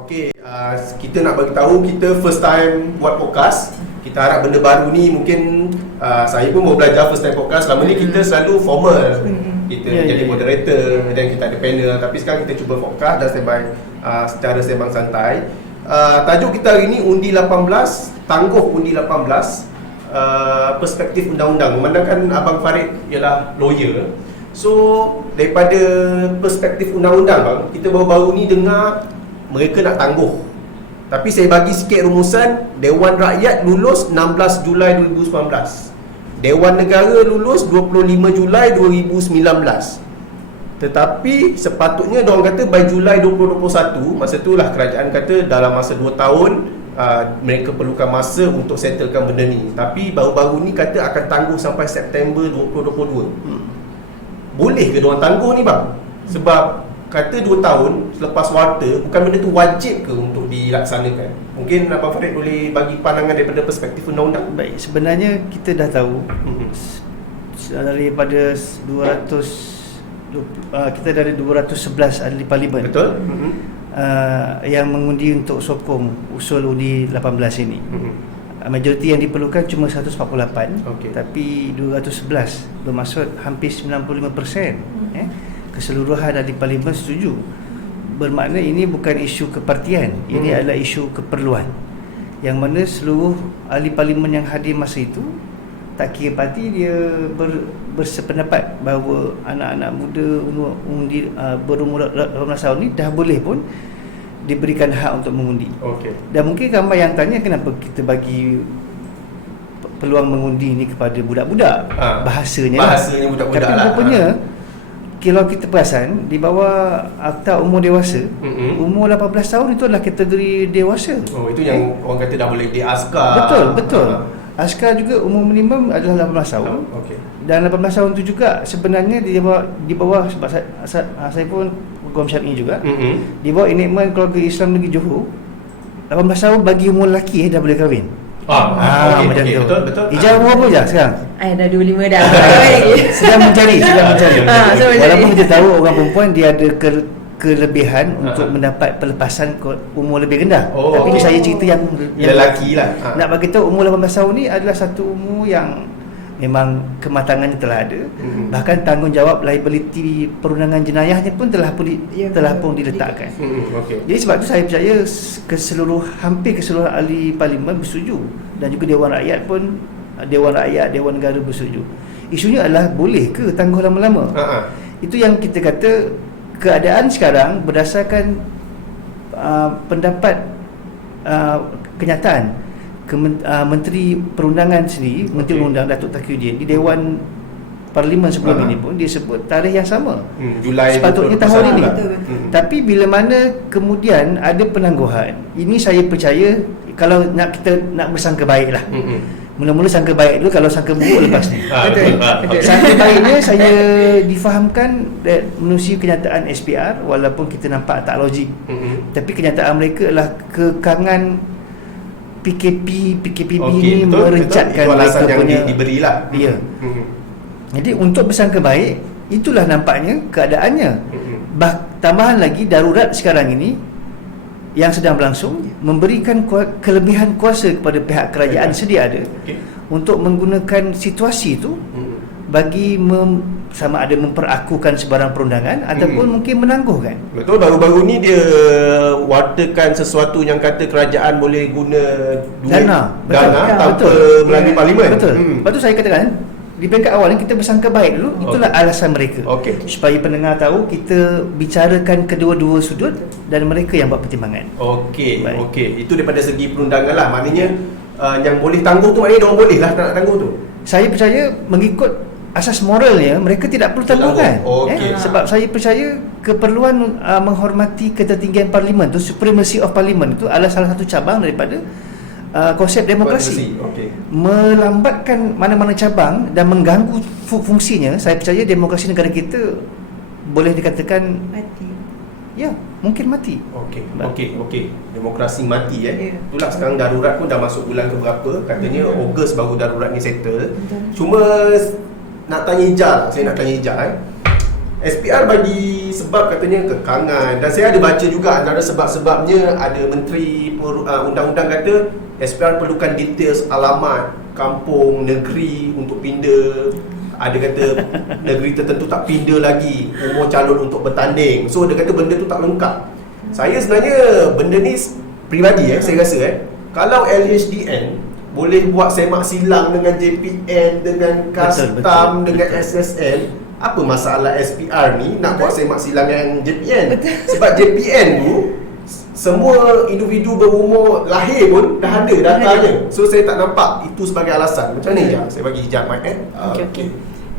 Okey, kita nak bagi tahu kita first time buat podcast. Kita harap benda baru ni mungkin saya pun mau belajar first time podcast. Selama ni kita selalu formal. Kita jadi moderator dan kita ada panel, tapi sekarang kita cuba podcast dan secara sembang santai. Tajuk kita hari ni Undi 18, Tangguh Undi 18, perspektif undang-undang. Memandangkan Abang Farid ialah lawyer. So daripada perspektif undang-undang bang, kita baru-baru ni dengar mereka nak tangguh. Tapi saya bagi sikit rumusan. Dewan Rakyat lulus 16 Julai 2019. Dewan Negara lulus 25 Julai 2019. Tetapi sepatutnya diorang kata by Julai 2021, masa itulah kerajaan kata dalam masa 2 tahun mereka perlukan masa untuk settlekan benda ni. Tapi baru-baru ni kata akan tangguh sampai September 2022. Boleh ke diorang tangguh ni bang? Sebab kata 2 tahun selepas warta, bukan benda tu wajib ke untuk dilaksanakan? Mungkin Abang Farid boleh bagi pandangan daripada perspektif undang-undang. Baik, sebenarnya kita dah tahu daripada 200 kita dari 211 ahli parlimen. Betul. Yang mengundi untuk sokong usul undi 18 ini. Majoriti yang diperlukan cuma 148. Tapi 211 bermaksud hampir 95%. Keseluruhan ahli parlimen setuju. Bermakna ini bukan isu kepartian, ini adalah isu keperluan. Yang mana seluruh ahli parlimen yang hadir masa itu, tak kira parti, dia bersependapat bahawa anak-anak muda berumur 18 tahun ni dah boleh pun diberikan hak untuk mengundi. Dan mungkin ramai yang tanya kenapa kita bagi peluang mengundi ni kepada budak-budak. Bahasanya budak-budak. Tapi rupanya kalau kita perasan, di bawah akta umur dewasa, umur 18 tahun itu adalah kategori dewasa. Itu yang orang kata dah boleh di askar. Betul. Askar juga umur minimum adalah 18 tahun. Dan 18 tahun itu juga sebenarnya di bawah sebab saya pun hukum syar'i juga. Di bawah enactment keluarga Islam Negeri Johor, 18 tahun bagi umur lelaki dah boleh kahwin. Macam tu. Betul. Ijaz umur apa je sekarang? Dah 25 dah. Sedang mencari. Walaupun kita tahu orang perempuan dia ada kelebihan untuk mendapat pelepasan umur lebih rendah. Tapi ini saya cerita yang lelaki lah. Nak bagi tahu umur 18 tahun ni adalah satu umur yang memang kematangannya telah ada. Bahkan tanggungjawab liability perundangan jenayahnya pun telah pun diletakkan. Jadi sebab tu saya percaya hampir keseluruhan ahli parlimen bersetuju, dan juga Dewan Rakyat pun, Dewan Rakyat, Dewan Negara bersetuju. Isunya adalah boleh ke tangguh lama-lama? Itu yang kita kata keadaan sekarang berdasarkan pendapat kenyataan Menteri Perundangan sendiri, Menteri Undang Datuk Taqiyuddin di Dewan Parlimen sebelum ini pun dia sebut tarikh yang sama, Julai sepatutnya tahun ini. Tapi bila mana kemudian ada penangguhan, ini saya percaya kalau kita nak bersangka baik lah. Mula-mula sangka baik dulu, kalau sangka buruk lepas ni. Sangka baiknya saya difahamkan menerusi kenyataan SPR, walaupun kita nampak tak logik, tapi kenyataan mereka adalah kekangan PKPB ni merencatkan alasan yang diberilah. Ya. Jadi untuk bersangka baik, itulah nampaknya keadaannya. Tambahan lagi, darurat sekarang ini yang sedang berlangsung memberikan kelebihan kuasa kepada pihak kerajaan sedia ada untuk menggunakan situasi itu bagi sama ada memperakukan sebarang perundangan ataupun mungkin menangguhkan. Betul, baru-baru ni dia wartakan sesuatu yang kata kerajaan boleh guna duit dana tanpa melalui parlimen. Betul. Lepas tu saya katakan di peringkat awal ni kita bersangka baik dulu. Itulah alasan mereka. Supaya pendengar tahu kita bicarakan kedua-dua sudut dan mereka yang buat pertimbangan. Itu daripada segi perundangan lah. Maknanya yang boleh tangguh tu, maknanya diorang boleh lah nak tangguh tu. Saya percaya mengikut asas moralnya mereka tidak perlu tangguhkan. Sebab saya percaya keperluan menghormati ketertinggian parlimen tu, supremacy of parliament tu adalah salah satu cabang daripada konsep demokrasi. Melambatkan mana-mana cabang dan mengganggu fungsinya, saya percaya demokrasi negara kita boleh dikatakan mati. Ya, mungkin mati. Demokrasi mati Itulah sekarang darurat pun dah masuk bulan keberapa. Katanya Ogos baru darurat ni settle. Cuma nak tanya Ijaz, saya nak tanya Ijaz SPR bagi sebab katanya kekangan, dan saya ada baca juga antara sebab-sebabnya ada Menteri Undang-Undang kata SPR perlukan details alamat kampung, negeri untuk pindah. Ada kata negeri tertentu tak pindah lagi, umur calon untuk bertanding. So dia kata benda tu tak lengkap. Saya sebenarnya benda ni peribadi saya rasa kalau LHDN boleh buat semak silang dengan JPN, dengan Custom, dengan SSN, apa masalah SPR ni nak buat semak silang dengan JPN? Sebab JPN tu semua individu berumur lahir pun dah ada datanya. So saya tak nampak itu sebagai alasan. Macam ni je saya bagi hijab mic Okey.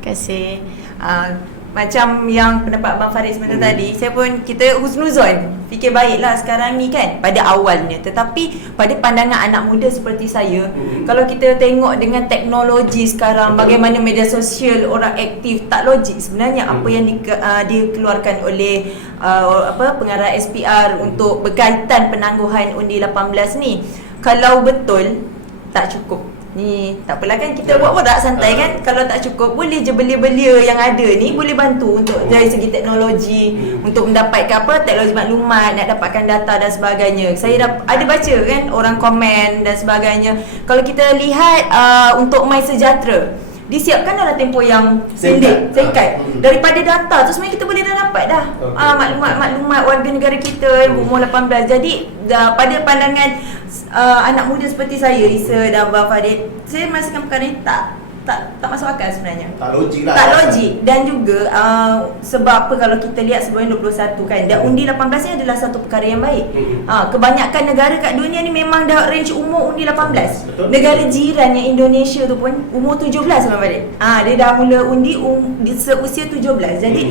Terima kasih. Macam yang pendapat Abang Farid sebentar tadi, saya pun kita husnuzon, fikir baiklah sekarang ni kan pada awalnya. Tetapi pada pandangan anak muda seperti saya, kalau kita tengok dengan teknologi sekarang, bagaimana media sosial orang aktif, tak logik sebenarnya apa yang dikeluarkan oleh pengarah SPR untuk berkaitan penangguhan undi 18 ni. Kalau betul tak cukup, ni tak apalah kan, kita buat borak santai kan. Kalau tak cukup, boleh je belia-belia yang ada ni boleh bantu untuk dari segi teknologi, untuk mendapatkan teknologi maklumat, nak dapatkan data dan sebagainya. Saya ada baca kan orang komen dan sebagainya. Kalau kita lihat untuk MySejahtera, disiapkan dalam tempoh yang pendek, singkat. Daripada data tu sebenarnya kita boleh dah dapat dah maklumat warga negara kita yang berumur 18. Jadi pada pandangan anak muda seperti saya, Risa dan Abang Farid, saya merasakan perkara ni tak masuk akal sebenarnya. Tak logik lah. Tak logik. Dan juga sebab apa, kalau kita lihat sebelum 21 kan, dan undi 18 ni adalah satu perkara yang baik. Kebanyakan negara kat dunia ni memang dah range umur undi 18. Betul. Negara jiran yang Indonesia tu pun umur 17 Abang Farid. Dia dah mula undi seusia 17. Jadi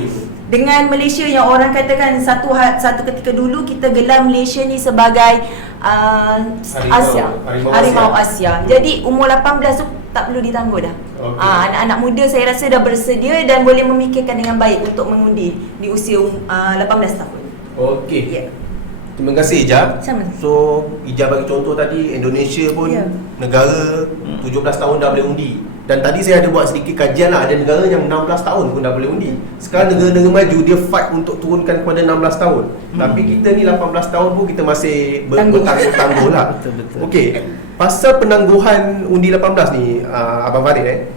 dengan Malaysia yang orang katakan satu ketika dulu kita gelar Malaysia ni sebagai Harimau Asia. Jadi umur 18 tu tak perlu ditangguh dah. Anak-anak muda saya rasa dah bersedia dan boleh memikirkan dengan baik untuk mengundi di usia 18 tahun. Okey. Ya. Terima kasih Ija. Sama. So Ija bagi contoh tadi, Indonesia pun negara 17 tahun dah boleh undi. Dan tadi saya ada buat sedikit kajian lah, ada negara yang 16 tahun pun dah boleh undi. Sekarang negara-negara maju dia fight untuk turunkan kepada 16 tahun. Tapi kita ni 18 tahun pun kita masih bertangguh lah. Betul. Okey. Pasal penangguhan undi 18 ni Abang Farid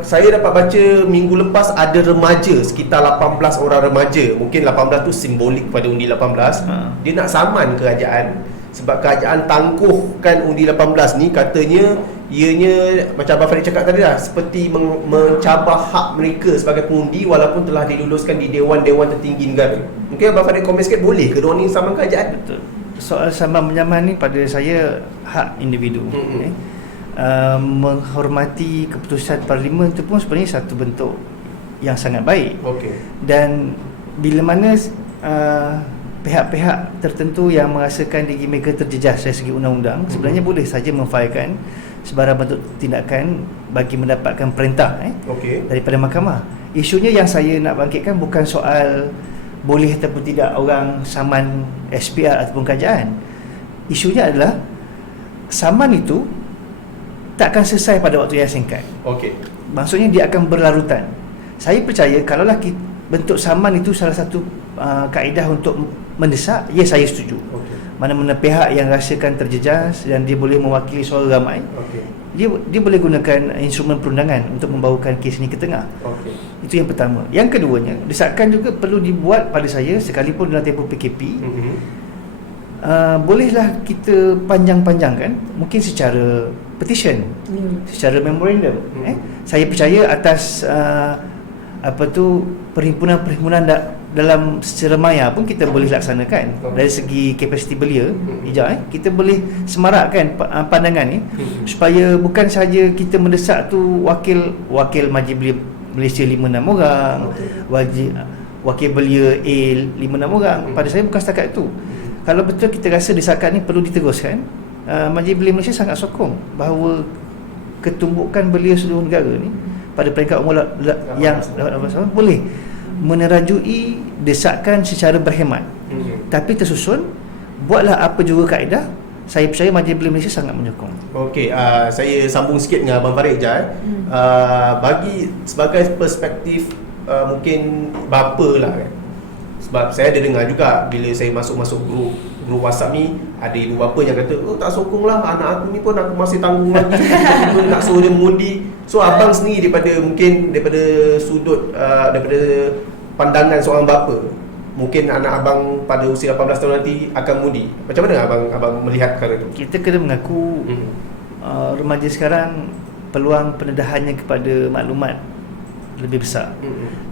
saya dapat baca minggu lepas ada remaja sekitar 18 orang remaja. Mungkin 18 tu simbolik pada undi 18. Dia nak saman kerajaan sebab kerajaan tangguhkan undi 18 ni, katanya ianya macam Abang Farid cakap tadi lah, seperti mencabar hak mereka sebagai pengundi walaupun telah diluluskan di dewan-dewan tertinggi negara. Mungkin Abang Farid komen sikit, boleh ke diorang ni saman kerajaan? Betul. Soal saman menyaman ni pada saya hak individu. Menghormati keputusan parlimen itu pun sebenarnya satu bentuk yang sangat baik. Dan bila mana pihak-pihak tertentu yang merasakan diri mereka terjejas dari segi undang-undang, sebenarnya boleh saja memfailkan sebarang bentuk tindakan bagi mendapatkan perintah daripada mahkamah. Isunya yang saya nak bangkitkan bukan soal boleh ataupun tidak orang saman SPR ataupun kerajaan. Isunya adalah saman itu takkan selesai pada waktu yang singkat. Maksudnya dia akan berlarutan. Saya percaya kalaulah bentuk saman itu salah satu kaedah untuk mendesak, ya saya setuju. Mana-mana pihak yang rasakan terjejas dan dia boleh mewakili suara ramai, dia boleh gunakan instrumen perundangan untuk membawakan kes ini ke tengah. Itu yang pertama. Yang keduanya, desakan juga perlu dibuat pada saya sekalipun dalam tempoh PKP. Bolehlah kita panjang-panjangkan, mungkin secara petition, secara memorandum. Saya percaya atas perhimpunan-perhimpunan dalam secara maya pun kita boleh laksanakan. Dari segi kapasiti belia, kita boleh semarakkan pandangan ni supaya bukan saja kita mendesak tu wakil Majlis Belia Malaysia 5-6 orang, wakil belia A 5-6 orang. Pada saya bukan setakat itu. Kalau betul kita rasa desakan ni perlu diteruskan, Majlis Belia Malaysia sangat sokong bahawa ketumbukan belia seluruh negara ni pada peringkat umur yang 18 tahun boleh menerajui desakan secara berhemat. Tapi tersusun, buatlah apa juga kaedah. Saya percaya Majlis Belia Malaysia sangat menyokong. Saya sambung sikit dengan Abang Farid bagi sebagai perspektif mungkin bapa lah kan. Sebab saya ada dengar juga bila saya masuk grup WhatsApp ni, ada ibu bapa yang kata, oh tak sokong lah, anak aku ni pun aku masih tanggung lagi, tiba-tiba nak suruh dia mengundi. So abang sendiri daripada sudut daripada pandangan seorang bapa, mungkin anak abang pada usia 18 tahun nanti akan mengundi. Macam mana abang melihat perkara tu? Kita kena mengaku remaja sekarang peluang pendedahannya kepada maklumat lebih besar.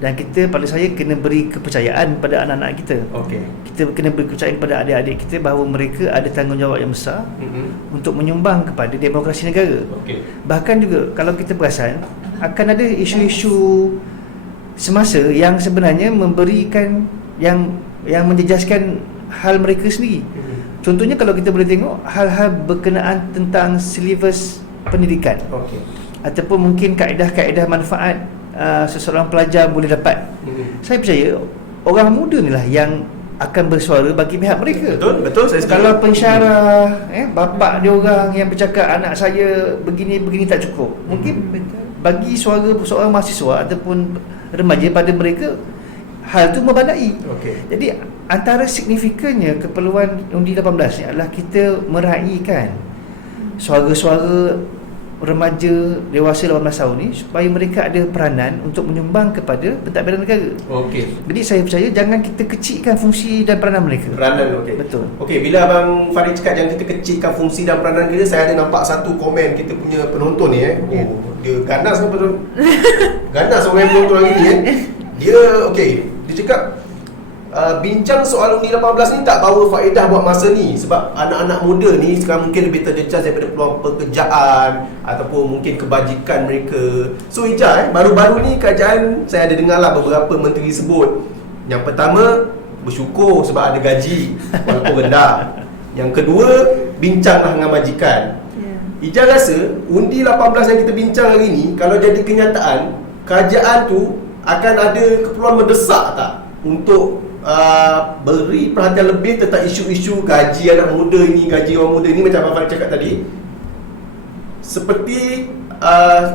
Dan kita, pada saya, kena beri kepercayaan pada anak-anak kita. Kita kena beri kepercayaan pada adik-adik kita bahawa mereka ada tanggungjawab yang besar untuk menyumbang kepada demokrasi negara. Bahkan juga kalau kita perasan, akan ada isu-isu semasa yang sebenarnya memberikan yang menjejaskan hal mereka sendiri. Contohnya kalau kita boleh tengok hal-hal berkenaan tentang silibus pendidikan, ataupun mungkin kaedah-kaedah manfaat seseorang pelajar boleh dapat. Saya percaya orang muda ni lah yang akan bersuara bagi pihak mereka. Betul saya setuju. Kalau pensyarah bapak dia orang yang bercakap anak saya begini tak cukup, mungkin bagi suara seorang mahasiswa ataupun remaja, pada mereka hal tu membadai. Jadi antara signifikannya keperluan undi 18 ni adalah kita meraihkan suara-suara remaja dewasa 18 tahun ni supaya mereka ada peranan untuk menyumbang kepada pentadbiran negara. Jadi saya percaya jangan kita kecilkan fungsi dan peranan mereka. Betul. Bila abang Farid cakap jangan kita kecilkan fungsi dan peranan kita, saya ada nampak satu komen kita punya penonton ni dia ganas betul. Ganas orang yang penonton hari ni Dia cakap bincang soal undi 18 ni tak bawa faedah buat masa ni, sebab anak-anak muda ni sekarang mungkin lebih terjejas daripada peluang pekerjaan ataupun mungkin kebajikan mereka. So Ija, baru-baru ni kerajaan, saya ada dengar lah beberapa menteri sebut, yang pertama bersyukur sebab ada gaji walaupun rendah. Yang kedua, bincanglah dengan majikan. Ija rasa undi 18 yang kita bincang hari ni, kalau jadi kenyataan, kerajaan tu akan ada keperluan mendesak tak untuk beri perhatian lebih tentang isu-isu gaji anak muda ini, gaji orang muda ini, macam Abang Farid cakap tadi, seperti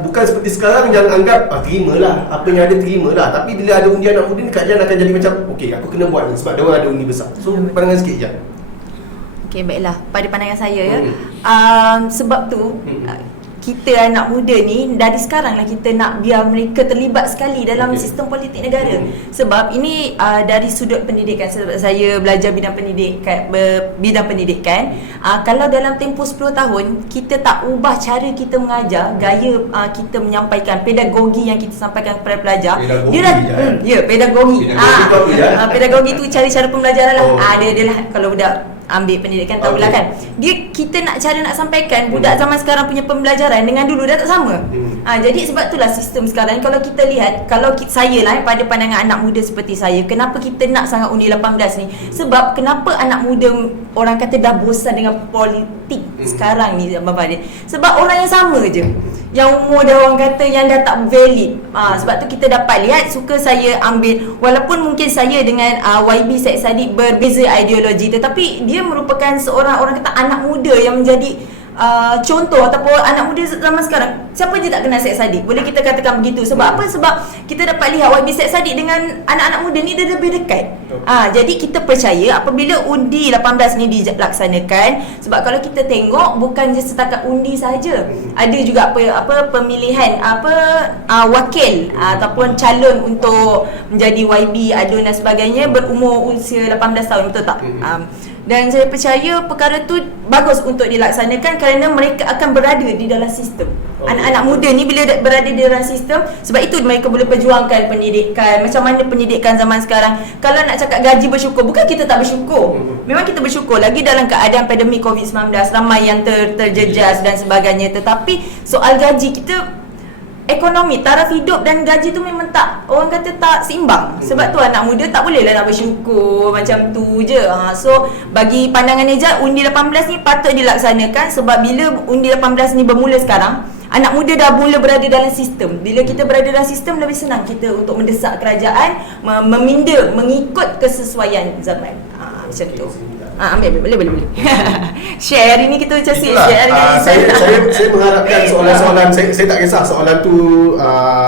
bukan seperti sekarang yang anggap terimalah apa yang ada, terimalah. Tapi bila ada undi anak muda ni, kerajaan akan jadi macam aku kena buat ni sebab dia orang ada undi besar. So pandangan sikit je. Baiklah, pada pandangan saya sebab tu kita anak muda ni dari sekarang lah kita nak biar mereka terlibat sekali dalam sistem politik negara. Sebab ini dari sudut pendidikan, sebab saya belajar bidang pendidikan, kalau dalam tempoh 10 tahun kita tak ubah cara kita mengajar, gaya kita menyampaikan, pedagogi yang kita sampaikan kepada pelajar, pedagogi. Pedagogi tu cara-cara pembelajaran lah. Dia lah kalau budak ambil pendidikan tahulah kan, kita nak sampaikan budak zaman sekarang punya pembelajaran dengan dulu dah tak sama. Jadi sebab itulah sistem sekarang, kalau kita lihat, kalau saya lah pada pandangan anak muda seperti saya, kenapa kita nak sangat undi 18 ni, sebab kenapa anak muda orang kata dah bosan dengan politik sekarang ni Abang Farid, sebab orang yang sama je, yang umur dah orang kata yang dah tak valid. Sebab tu kita dapat lihat, suka saya ambil, walaupun mungkin saya dengan YB Syed Saddiq berbeza ideologi, tetapi dia merupakan seorang orang kata anak muda yang menjadi contoh, ataupun anak muda zaman sekarang. Siapa je tak kenal Syed Saddiq, boleh kita katakan begitu. Sebab apa? Sebab kita dapat lihat YB Syed Saddiq dengan anak-anak muda ni dia lebih dekat. Jadi kita percaya apabila undi 18 ni dilaksanakan, sebab kalau kita tengok bukan je setakat undi saja, ada juga pemilihan wakil ataupun calon untuk menjadi YB, adun dan sebagainya berumur usia 18 tahun, betul tak? Dan saya percaya perkara tu bagus untuk dilaksanakan kerana mereka akan berada di dalam sistem. Anak-anak muda ni bila berada di dalam sistem, sebab itu mereka boleh perjuangkan pendidikan. Macam mana pendidikan zaman sekarang, kalau nak cakap gaji bersyukur, bukan kita tak bersyukur, memang kita bersyukur. Lagi dalam keadaan pandemik COVID-19, ramai yang terjejas dan sebagainya. Tetapi soal gaji kita, ekonomi, taraf hidup dan gaji tu memang tak, orang kata tak seimbang. Sebab tu anak muda tak bolehlah nak bersyukur macam tu je. So bagi pandangan Nejat, undi 18 ni patut dilaksanakan, sebab bila undi 18 ni bermula sekarang, anak muda dah mula berada dalam sistem. Bila kita berada dalam sistem, lebih senang kita untuk mendesak kerajaan meminda mengikut kesesuaian zaman. Macam tu. Ambil boleh. Share hari ni kita macam share hari ni. Saya mengharapkan soalan-soalan, saya tak kisah soalan tu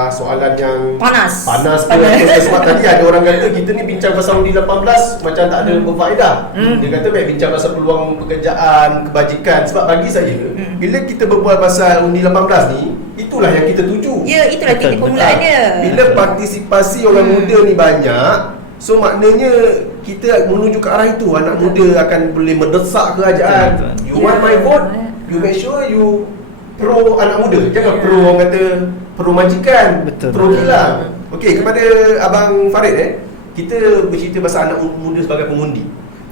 soalan yang panas ke, sebab tadi ada orang kata kita ni bincang pasal undi 18 macam tak ada berfaedah. Dia kata baik bincang pasal peluang pekerjaan, kebajikan. Sebab bagi saya bila kita berbual pasal undi 18 ni, itulah yang kita tuju. Ya, itulah titik permulaannya. Bila partisipasi orang muda ni banyak, so maknanya kita menuju ke arah itu. Anak muda akan boleh mendesak kerajaan. You want my vote, you make sure you pro anak muda. Jangan pro orang kata pro majikan, pro kilang. Okey, kepada Abang Farid kita bercerita pasal anak muda sebagai pengundi.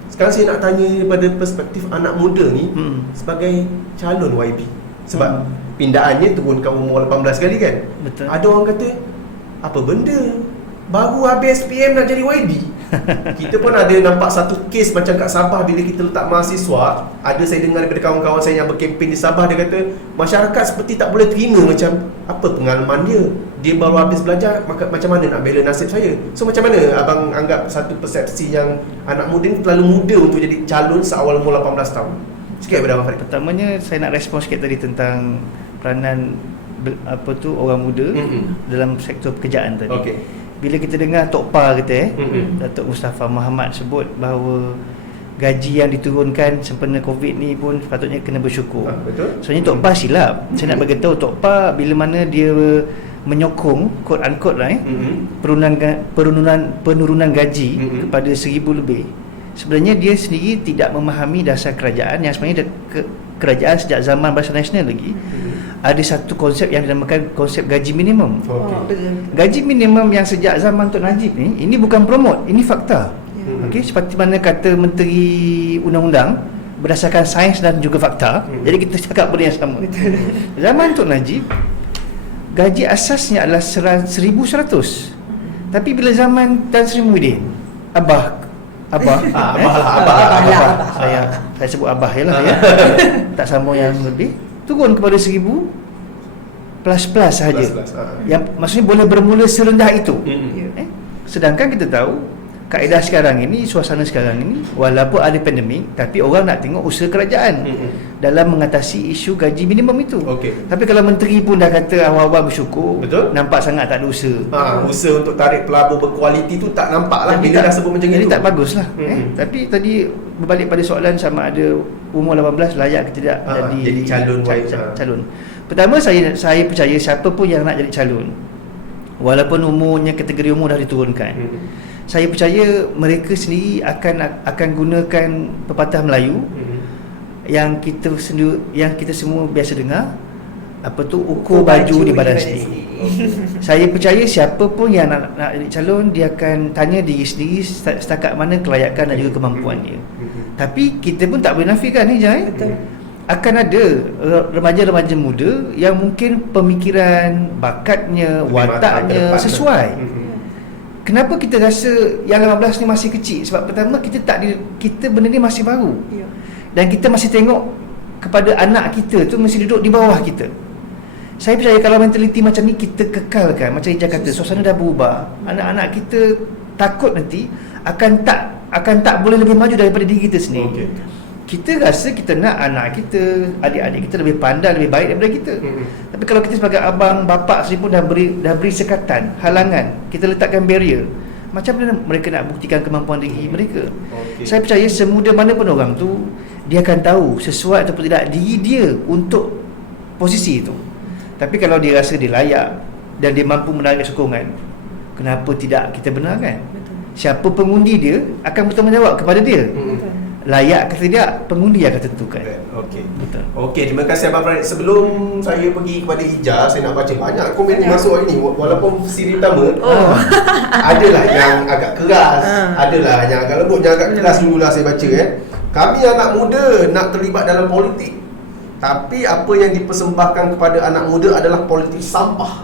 Sekarang saya nak tanya pada perspektif anak muda ni sebagai calon YB. Sebab pindaannya turunkan umur 18 kali kan. Betul. Ada orang kata apa benda, baru habis SPM nak jadi YB. Kita pun ada nampak satu kes macam kat Sabah bila kita letak mahasiswa. Ada saya dengar daripada kawan-kawan saya yang berkempen di Sabah, dia kata masyarakat seperti tak boleh terima macam apa pengalaman dia baru habis belajar, macam mana nak bela nasib saya. So macam mana abang anggap satu persepsi yang anak muda ni terlalu muda untuk jadi calon seawal umur 18 tahun? Sikit daripada Abang Farid. Pertamanya saya nak respon sikit tadi tentang peranan orang muda dalam sektor pekerjaan tadi. Okey. Bila kita dengar Tok Pa kata Datuk Mustafa Muhammad sebut bahawa gaji yang diturunkan sempena Covid ni pun sepatutnya kena bersyukur. Betul. Sebenarnya Tok Pa silap. Saya nak bagi tahu Tok Pa bila mana dia menyokong quote unquote lah penurunan gaji kepada 1,000 lebih. Sebenarnya dia sendiri tidak memahami dasar kerajaan yang sebenarnya kerajaan sejak zaman Barisan Nasional lagi ada satu konsep yang dinamakan konsep gaji minimum. Gaji minimum yang sejak zaman Tok Najib ni, ini bukan promote, ini fakta. Okey, seperti mana kata Menteri Undang-Undang, berdasarkan sains dan juga fakta. Jadi kita cakap benda yang sama. Zaman Tok Najib gaji asasnya adalah 1,100. Tapi bila zaman Tan Sri Muhyiddin, Abah saya sebut Abah jelah ya. Tak sambung yang lebih, turun kepada 1,000 plus sahaja. Yang maksudnya boleh bermula serendah itu. Sedangkan kita tahu kaedah sekarang ini, suasana sekarang ini, walaupun ada pandemik, tapi orang nak tengok usaha kerajaan dalam mengatasi isu gaji minimum itu. Tapi kalau menteri pun dah kata awal-awal bersyukur, betul? Nampak sangat tak ada usaha. Usaha untuk tarik pelabur berkualiti tu tak nampak lah bila dah sebut macam itu. Jadi tak bagus lah. Tapi tadi berbalik pada soalan sama ada umur 18 layak ke tidak jadi calon. Pertama, saya percaya siapa pun yang nak jadi calon, walaupun umurnya, kategori umur dah diturunkan, saya percaya mereka sendiri akan gunakan pepatah Melayu yang kita semua biasa dengar, ukur baju di badan sendiri. Saya percaya siapa pun yang nak jadi calon, dia akan tanya diri sendiri setakat mana kelayakan dan juga kemampuan dia. Tapi kita pun tak boleh nafikan ni Jai, akan ada remaja-remaja muda yang mungkin pemikiran, bakatnya, wataknya sesuai. Kenapa kita rasa yang 18 ni masih kecil? Sebab pertama kita benda ni masih baru. Dan kita masih tengok kepada anak kita tu mesti duduk di bawah kita. Saya percaya kalau mentaliti macam ni kita kekalkan, macam Ija kata, suasana dah berubah. Anak-anak kita takut nanti akan tak boleh lebih maju daripada diri kita sendiri. Kita rasa kita nak anak kita, adik-adik kita lebih pandai, lebih baik daripada kita. Tapi kalau kita sebagai abang, bapa sendiri pun dah beri sekatan, halangan, kita letakkan barrier, macam mana mereka nak buktikan kemampuan diri mereka? Saya percaya semuda mana pun orang tu, dia akan tahu sesuai ataupun tidak diri dia untuk posisi itu. Tapi kalau dia rasa dia layak dan dia mampu menarik sokongan, kenapa tidak kita benarkan? Siapa pengundi dia akan bertanggungjawab kepada dia. Layak ke tidak, pengundi akan tentukan. Betul. Okey, terima kasih Abang Farid. Sebelum saya pergi kepada Ija, saya nak baca banyak komen yang masuk hari ni. Walaupun siri pertama adalah yang agak keras, adalah yang agak lembut, yang agak keras dululah saya baca Kami anak muda nak terlibat dalam politik, tapi apa yang dipersembahkan kepada anak muda adalah politik sampah.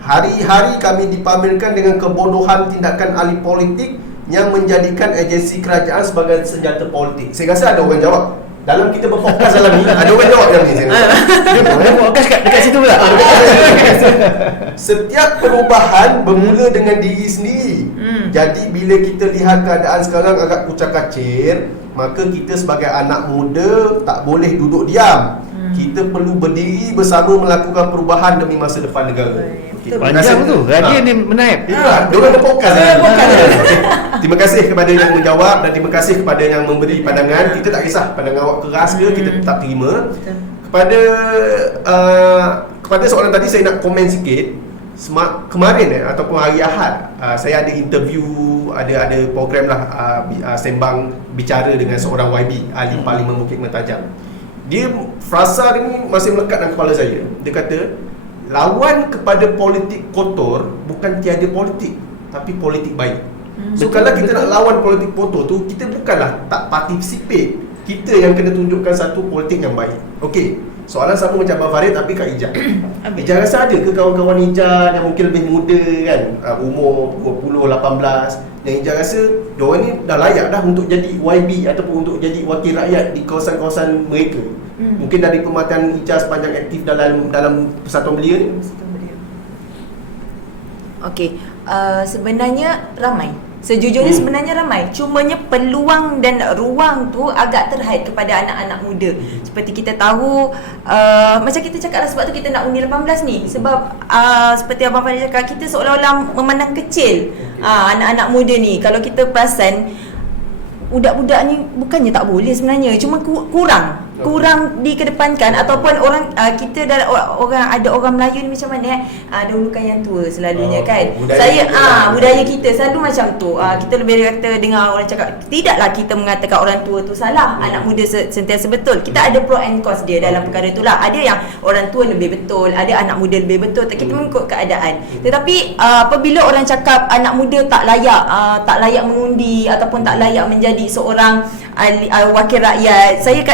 Hari-hari kami dipamerkan dengan kebodohan tindakan ahli politik yang menjadikan agensi kerajaan sebagai senjata politik. Saya rasa ada orang jawab dalam kita berfokus dalam ni, ada orang jawab dalam ni. Dia fokus dekat situ pula. Setiap perubahan bermula dengan diri sendiri. Jadi bila kita lihat keadaan sekarang agak kucak-kacir, maka kita sebagai anak muda tak boleh duduk diam. Kita perlu berdiri bersama melakukan perubahan demi masa depan negara. Okay. Panjang tu, radio ni menaip. Diorang ada podcast. Terima kasih kepada yang menjawab dan terima kasih kepada yang memberi pandangan. Kita tak kisah pandangan awak keras ke, kita tetap terima. Kepada soalan tadi saya nak komen sikit. Kemarin ataupun hari Ahad, saya ada interview, ada program lah, sembang bicara dengan seorang YB, ahli Parlimen Bukit Mertajam. Dia, frasa dia ni masih melekat dalam kepala saya. Dia kata, lawan kepada politik kotor bukan tiada politik, tapi politik baik. So kalau kita nak lawan politik kotor tu, kita bukanlah tak participate, kita yang kena tunjukkan satu politik yang baik. Okey, soalan sama macam Abang Farid tapi Kak Ijaz. Ijaz rasa ada ke kawan-kawan Ijaz yang mungkin lebih muda kan, umur 20, 18, yang Ijaz rasa diorang ni dah layak dah untuk jadi YB ataupun untuk jadi wakil rakyat di kawasan-kawasan mereka? Mungkin dari pemerhatian Ijaz sepanjang aktif dalam Persatuan Belia ni. Okey, sebenarnya ramai. Sejujurnya sebenarnya ramai. Cumanya peluang dan ruang tu agak terhad kepada anak-anak muda. Seperti kita tahu, macam kita cakap lah, sebab tu kita nak undi 18 ni. Sebab seperti Abang Farid cakap, kita seolah-olah memandang kecil anak-anak muda ni. Kalau kita perasan, budak-budak ni bukannya tak boleh sebenarnya, cuma kurang dikedepankan, ataupun orang kita ada orang Melayu ni macam mana dahulukan yang tua selalunya kan. Budaya kita selalu macam tu. Kita lebih kata dengar orang cakap, tidaklah kita mengatakan orang tua tu salah, anak muda sentiasa betul. Kita ada pro and cons dia dalam perkara itulah. Ada yang orang tua lebih betul, ada anak muda lebih betul, kita mengikut keadaan. Tetapi apabila orang cakap anak muda tak layak mengundi ataupun tak layak menjadi seorang wakil rakyat, saya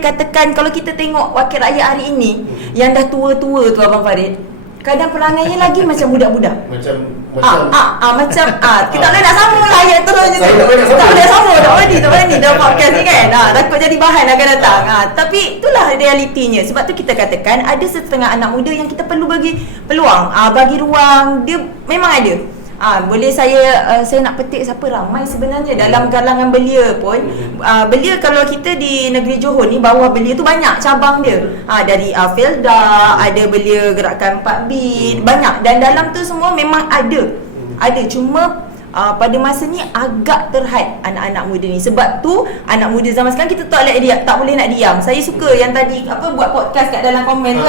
katakan, kalau kita tengok wakil rakyat hari ini yang dah tua-tua tu Abang Farid, kadang pelangainya lagi macam budak-budak. Macam kita tak boleh nak sambung lah ayat terus je. Tak boleh sambung, tak berani dalam podcast ni kan. Takut jadi bahan akan datang. Tapi itulah realitinya. Sebab tu kita katakan ada setengah anak muda yang kita perlu bagi peluang, bagi ruang. Dia memang ada. Boleh saya nak petik siapa ramai sebenarnya dalam galangan belia pun. Belia, kalau kita di negeri Johor ni, bawah belia tu banyak cabang dia. Dari Felda, ada belia gerakan 4B, banyak. Dan dalam tu semua memang ada. Cuma pada masa ni agak terhad anak-anak muda ni. Sebab tu anak muda zaman sekarang kita tak boleh nak diam. Saya suka yang tadi buat podcast kat dalam komen tu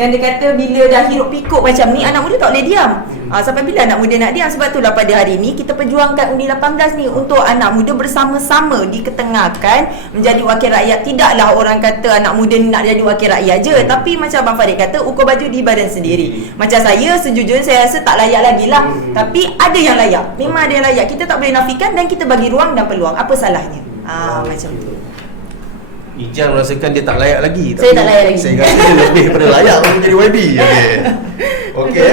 yang dia kata bila dah hiruk pikuk macam ni, anak muda tak boleh diam. Sampai bila anak muda nak diam? Sebab itulah pada hari ni kita perjuangkan undi 18 ni untuk anak muda bersama-sama diketengahkan menjadi wakil rakyat. Tidaklah orang kata anak muda ni nak jadi wakil rakyat je, tapi macam Abang Farid kata, ukur baju di badan sendiri. Macam saya, sejujurnya saya rasa tak layak lagi lah, tapi ada yang layak. Memang ada yang layak. Kita tak boleh nafikan dan kita bagi ruang dan peluang. Apa salahnya? Macam tu. Ijaz merasakan dia tak layak lagi. Saya tak layak lagi. Saya rasa dia lebih daripada layak untuk jadi YB. Okey.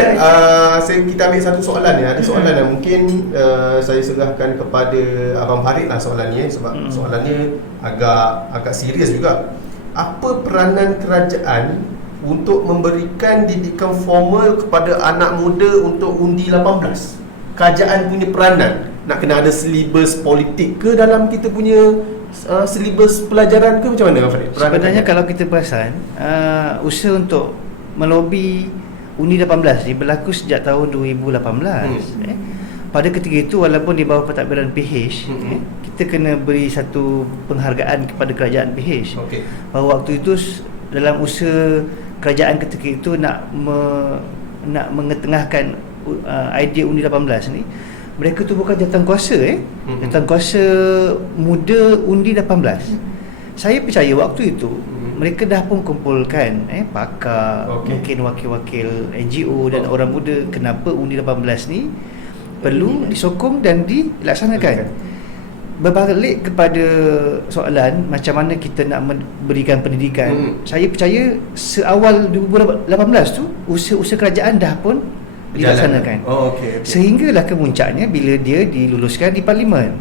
Kita ambil satu soalan ni. Ada soalan yang mungkin saya serahkan kepada Abang Farid lah soalan ni, sebab soalannya agak serius juga. Apa peranan kerajaan untuk memberikan didikan formal kepada anak muda untuk undi 18? Kerajaan punya peranan, nak kena ada silibus politik ke dalam kita punya silibus pelajaran ke, macam mana Farid? Sebenarnya kalau kita perasan, usaha untuk melobi undi 18 ni berlaku sejak tahun 2018. Pada ketika itu, walaupun di bawah pentadbiran PH, kita kena beri satu penghargaan kepada kerajaan PH. Bahawa waktu itu dalam usaha kerajaan ketika itu nak mengetengahkan idea undi 18 ni, mereka tu bukan jawatankuasa jawatankuasa muda undi 18. Saya percaya waktu itu mereka dah pun kumpulkan pakar, mungkin wakil-wakil NGO dan orang muda, kenapa undi 18 ni perlu disokong dan dilaksanakan. Berbalik kepada soalan macam mana kita nak memberikan pendidikan, saya percaya seawal 2018 tu usaha-usaha kerajaan dah pun dilaksanakan. Sehinggalah kemuncaknya bila dia diluluskan di Parlimen.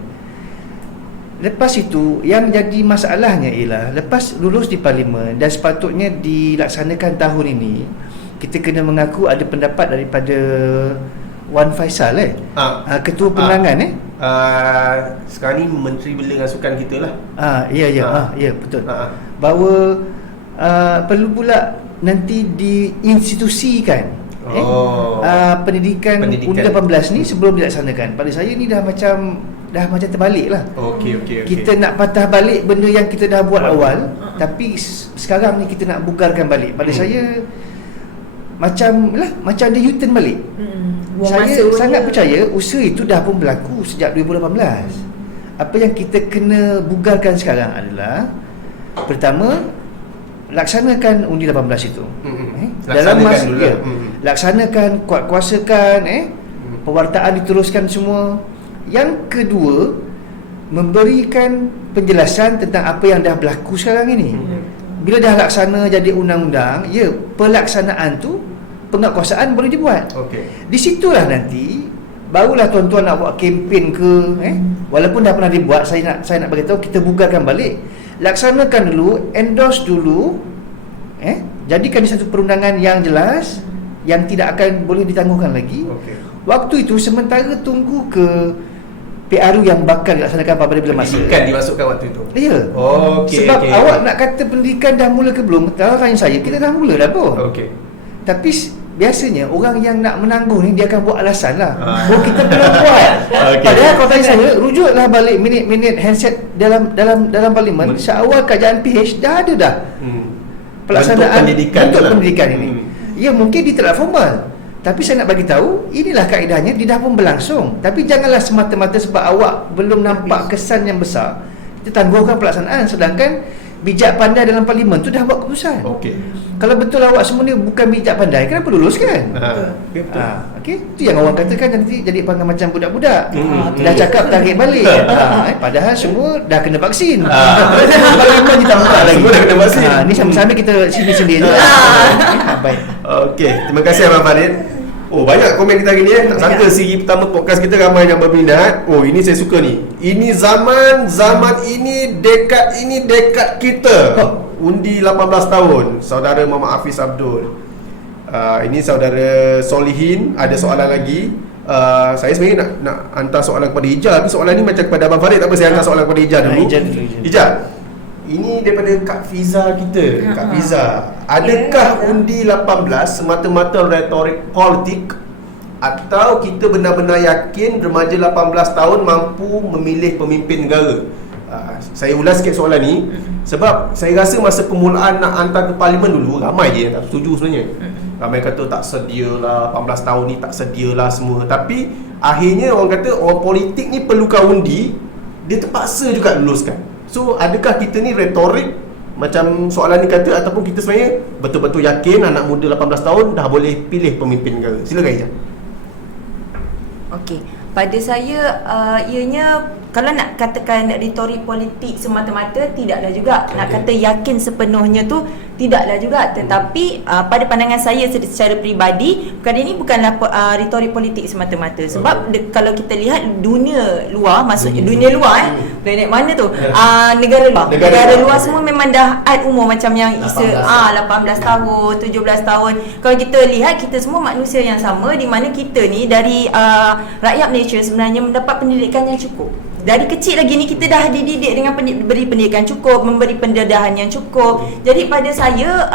Lepas itu, yang jadi masalahnya ialah lepas lulus di Parlimen dan sepatutnya dilaksanakan tahun ini, kita kena mengaku ada pendapat daripada Wan Faisal ketua penerangan sekarang ni Menteri Belia dan Sukan kita lah. Ya betul. Bahawa perlu pula nanti diinstitusikan pendidikan Undi 18 ni sebelum dilaksanakan. Pada saya ni dah macam terbalik lah. Okey. Kita nak patah balik benda yang kita dah buat awal, tapi sekarang ni kita nak bugarkan balik. Pada saya macam ada U-turn balik. Saya sangat percaya usaha itu dah pun berlaku sejak 2018. Apa yang kita kena bugarkan sekarang adalah, pertama, laksanakan Undi 18 itu. Dalam masa laksanakan, kuatkuasakan, pewartaan diteruskan semua. Yang kedua, memberikan penjelasan tentang apa yang dah berlaku sekarang ini. Bila dah laksana jadi undang-undang, pelaksanaan tu, penguatkuasaan boleh dibuat. Di situlah nanti barulah tuan-tuan nak buat kempen ke, walaupun dah pernah dibuat, saya nak beritahu, kita bugarkan balik. Laksanakan dulu, endorse dulu, jadikan satu perundangan yang jelas, yang tidak akan boleh ditangguhkan lagi. Waktu itu sementara tunggu ke PRU yang bakal dilaksanakan pada bila masa. Pendidikan dimasukkan waktu itu. Ya. Sebab awak nak kata pendidikan dah mula ke belum? Tanya saya, kita dah mula dah pun. Tapi biasanya orang yang nak menangguh ni dia akan buat alasan lah. Kita belum buat. Padahal kalau tanya saya, rujuklah balik minit-minit handset dalam parlimen. Seawal kajian PH dah ada dah. Pelaksanaan untuk pendidikan ini. Ya, mungkin dia tidak formal. Tapi saya nak bagi tahu, inilah kaedahnya, dia dah pun berlangsung. Tapi janganlah semata-mata sebab awak belum nampak kesan yang besar, kita tangguhkan pelaksanaan, sedangkan bijak pandai dalam parlimen tu dah buat keputusan. Kalau betul awak semua ni bukan bijak pandai, kenapa luluskan? Itu yang orang katakan nanti jadi panggil macam budak-budak. Dah cakap tarik balik. Padahal semua dah kena vaksin. Parlimen kita lagi. Semua dah kena vaksin. Ni sama-sama kita sendiri-sendiri. Baik. Terima kasih Abang Farid. Banyak komen kita hari ni. Tak sangka siri pertama podcast kita ramai yang berminat. Ini saya suka ni. Ini zaman ini, dekad kita. Undi 18 tahun. Saudara Muhammad Hafiz Abdul. Ini saudara Solihin. Ada soalan lagi. Saya sebenarnya nak hantar soalan kepada Ijaz, tapi soalan ni macam kepada Abang Farid. Tak apa, saya hantar soalan kepada Ijaz dulu. Ijaz, ini daripada Kak Fiza kita. Kak Fiza, adakah Undi 18 semata-mata retorik politik, atau kita benar-benar yakin remaja 18 tahun mampu memilih pemimpin negara? Saya ulas sikit soalan ni sebab saya rasa masa permulaan nak hantar ke parlimen dulu, ramai je yang tak setuju sebenarnya. Ramai kata tak sedialah, 18 tahun ni tak sedialah semua. Tapi akhirnya orang kata orang politik ni perlukan undi, dia terpaksa juga luluskan. So adakah kita ni retorik macam soalan ni kata, ataupun kita sebenarnya betul-betul yakin anak muda 18 tahun dah boleh pilih pemimpin negara? Silakan Ijaz. Pada saya ianya, kalau nak katakan retorik politik semata-mata, tidaklah juga. Nak kata yakin sepenuhnya tu tidaklah juga. Tetapi pada pandangan saya secara peribadi, perkara ini bukanlah retorik politik semata-mata. Sebab kalau kita lihat dunia luar, maksudnya dunia luar, planet mana tu, negara luar, negara luar semua memang dah add umur macam yang Isa 18 tahun, 17 tahun. Kalau kita lihat, kita semua manusia yang sama, di mana kita ni dari rakyat Malaysia sebenarnya mendapat pendidikan yang cukup. Dari kecil lagi ni kita dah dididik dengan beri pendidikan cukup, memberi pendedahan yang cukup. Jadi pada saya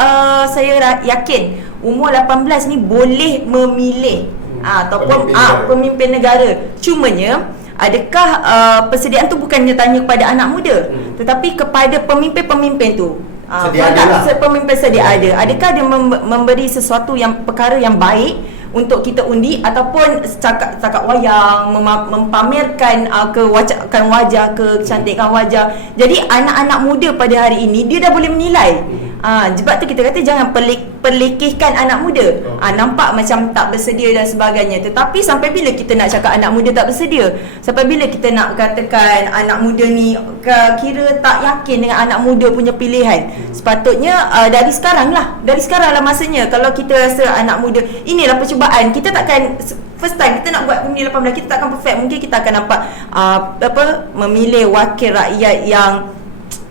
yakin umur 18 ni boleh memilih ataupun pemimpin negara. Cumanya adakah persediaan tu bukannya tanya kepada anak muda, tetapi kepada pemimpin-pemimpin tu. Pemimpin sedia ada. Adakah dia memberi sesuatu yang perkara yang baik untuk kita undi, ataupun cakap wayang, mempamerkan kewajakan wajah, kecantikan wajah. Jadi anak-anak muda pada hari ini dia dah boleh menilai. Sebab tu kita kata jangan perlekehkan anak muda. Nampak macam tak bersedia dan sebagainya. Tetapi sampai bila kita nak cakap anak muda tak bersedia? Sampai bila kita nak katakan anak muda ni kira tak yakin dengan anak muda punya pilihan? Sepatutnya dari sekarang lah masanya. Kalau kita rasa anak muda, inilah percubaan. Kita takkan first time kita nak buat Undi 18, kita takkan perfect. Mungkin kita akan nampak memilih wakil rakyat yang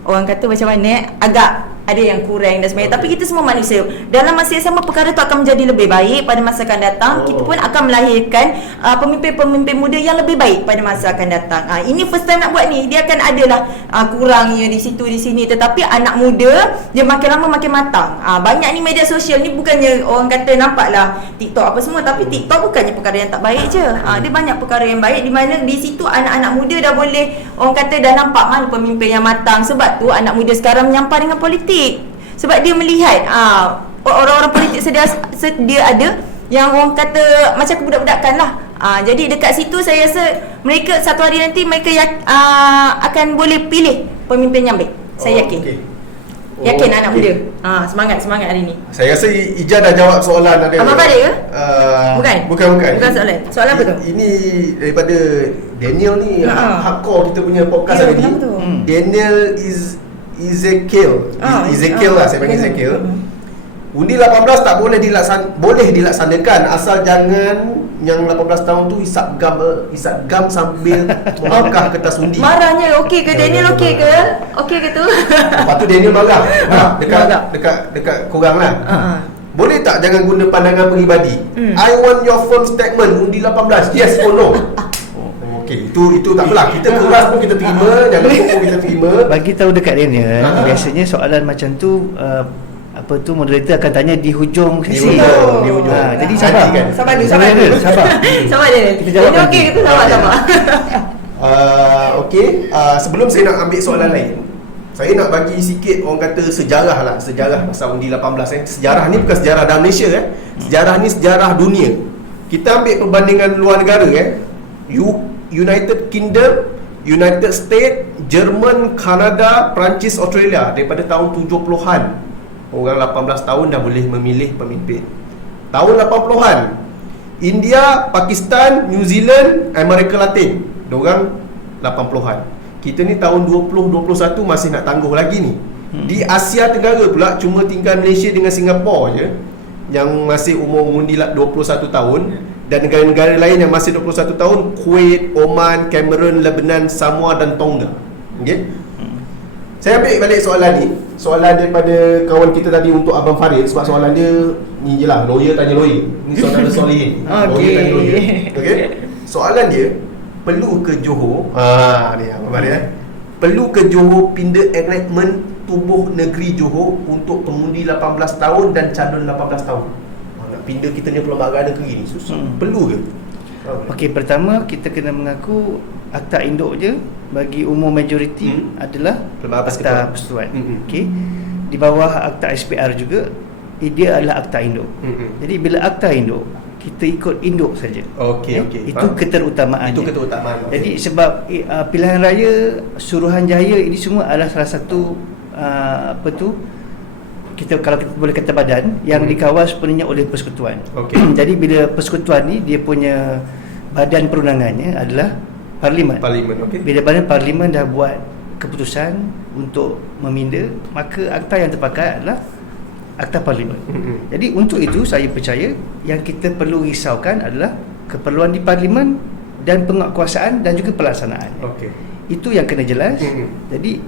orang kata macam mana, agak ada yang kurang dan sebagainya. Tapi kita semua manusia. Dalam masa yang sama, perkara tu akan menjadi lebih baik pada masa akan datang. Kita pun akan melahirkan pemimpin-pemimpin muda yang lebih baik pada masa akan datang. Ini first time nak buat ni, dia akan adalah kurangnya di situ di sini, tetapi anak muda dia makin lama makin matang. Banyak ni media sosial ni, bukannya orang kata nampaklah TikTok apa semua, tapi TikTok bukannya perkara yang tak baik je. Dia banyak perkara yang baik, di mana di situ anak-anak muda dah boleh, orang kata dah nampak mana pemimpin yang matang. Sebab tu anak muda sekarang menyampah dengan politik, sebab dia melihat orang-orang politik sedia ada yang orang kata macam kebudak-budakan lah. Jadi dekat situ saya rasa mereka satu hari nanti mereka akan boleh pilih pemimpin yang baik. Saya yakin. Yakin anak muda. Semangat hari ni. Saya rasa Ija dah jawab soalan ada. Abang Farid ke? Bukan soalan. Soalan apa tu? Ini daripada Daniel ni, hardcore kita punya podcast hari ni. Daniel Ezekiel lah, saya panggil Ezekiel. Undi 18 tak boleh dilaksanakan asal jangan yang 18 tahun tu hisap gam sambil melangkah kertas undi. Marahnya okey ke Daniel? Okey ke? Okey ke tu? Lepas tu Daniel marah. Dekat korang lah. Boleh tak jangan guna pandangan peribadi? I want your firm statement undi 18. Yes or no? Okey, itu tak apalah. Kita keras pun kita terima, jangan pun kita terima. Bagi tahu dekat Daniel, biasanya soalan macam tu moderator akan tanya di hujung sesi. Di hujung. Jadi sabar dulu. Sabar dia. Ini okey ke tu? Sabar. Okey, sebelum saya nak ambil soalan lain, saya nak bagi sikit orang kata sejarah pasal undi 18. Sejarah ni bukan sejarah dalam Malaysia Sejarah ni sejarah dunia. Kita ambil perbandingan luar negara United Kingdom, United States, Jerman, Kanada, Perancis, Australia. Daripada tahun 70-an orang 18 tahun dah boleh memilih pemimpin. Tahun 80-an India, Pakistan, New Zealand, Amerika Latin, diorang 80-an. Kita ni tahun 2021 masih nak tangguh lagi ni. Di Asia Tenggara pula cuma tinggal Malaysia dengan Singapura je yang masih umur undi 21 tahun, dan negara-negara lain yang masih 21 tahun, Kuwait, Oman, Cameron, Lebanon, Samoa dan Tonga. Okey. Saya ambil balik soalan ni. Soalan daripada kawan kita tadi untuk Abang Farid, sebab soalan dia ni je lah, lawyer tanya lawyer. Ni soalan Solihin. Lawyer tanya lawyer. Okey. Soalan dia, perlu ke Johor? Ni Abang Farid perlu ke Johor pindah enactment tubuh negeri Johor untuk pengundi 18 tahun dan calon 18 tahun? Nak pindah kita ni perlembagaan negeri ni susah. Perlu ke? Okey, pertama kita kena mengaku akta induk je bagi umum majoriti adalah akta persekutuan. Okey. Di bawah akta SPR juga dia adalah akta induk. Jadi bila akta induk, kita ikut induk saja. Okey. Itu keterutamaan. Jadi sebab pilihan raya, Suruhanjaya ini semua adalah salah satu kalau kita boleh kata badan yang dikawal sepenuhnya oleh persekutuan. Jadi bila persekutuan ni dia punya badan perundangannya adalah Parlimen. Bila badan Parlimen dah buat keputusan untuk meminda, maka akta yang terpakai adalah akta Parlimen. Jadi untuk itu saya percaya yang kita perlu risaukan adalah keperluan di Parlimen dan penguatkuasaan dan juga pelaksanaan. Itu yang kena jelas. Jadi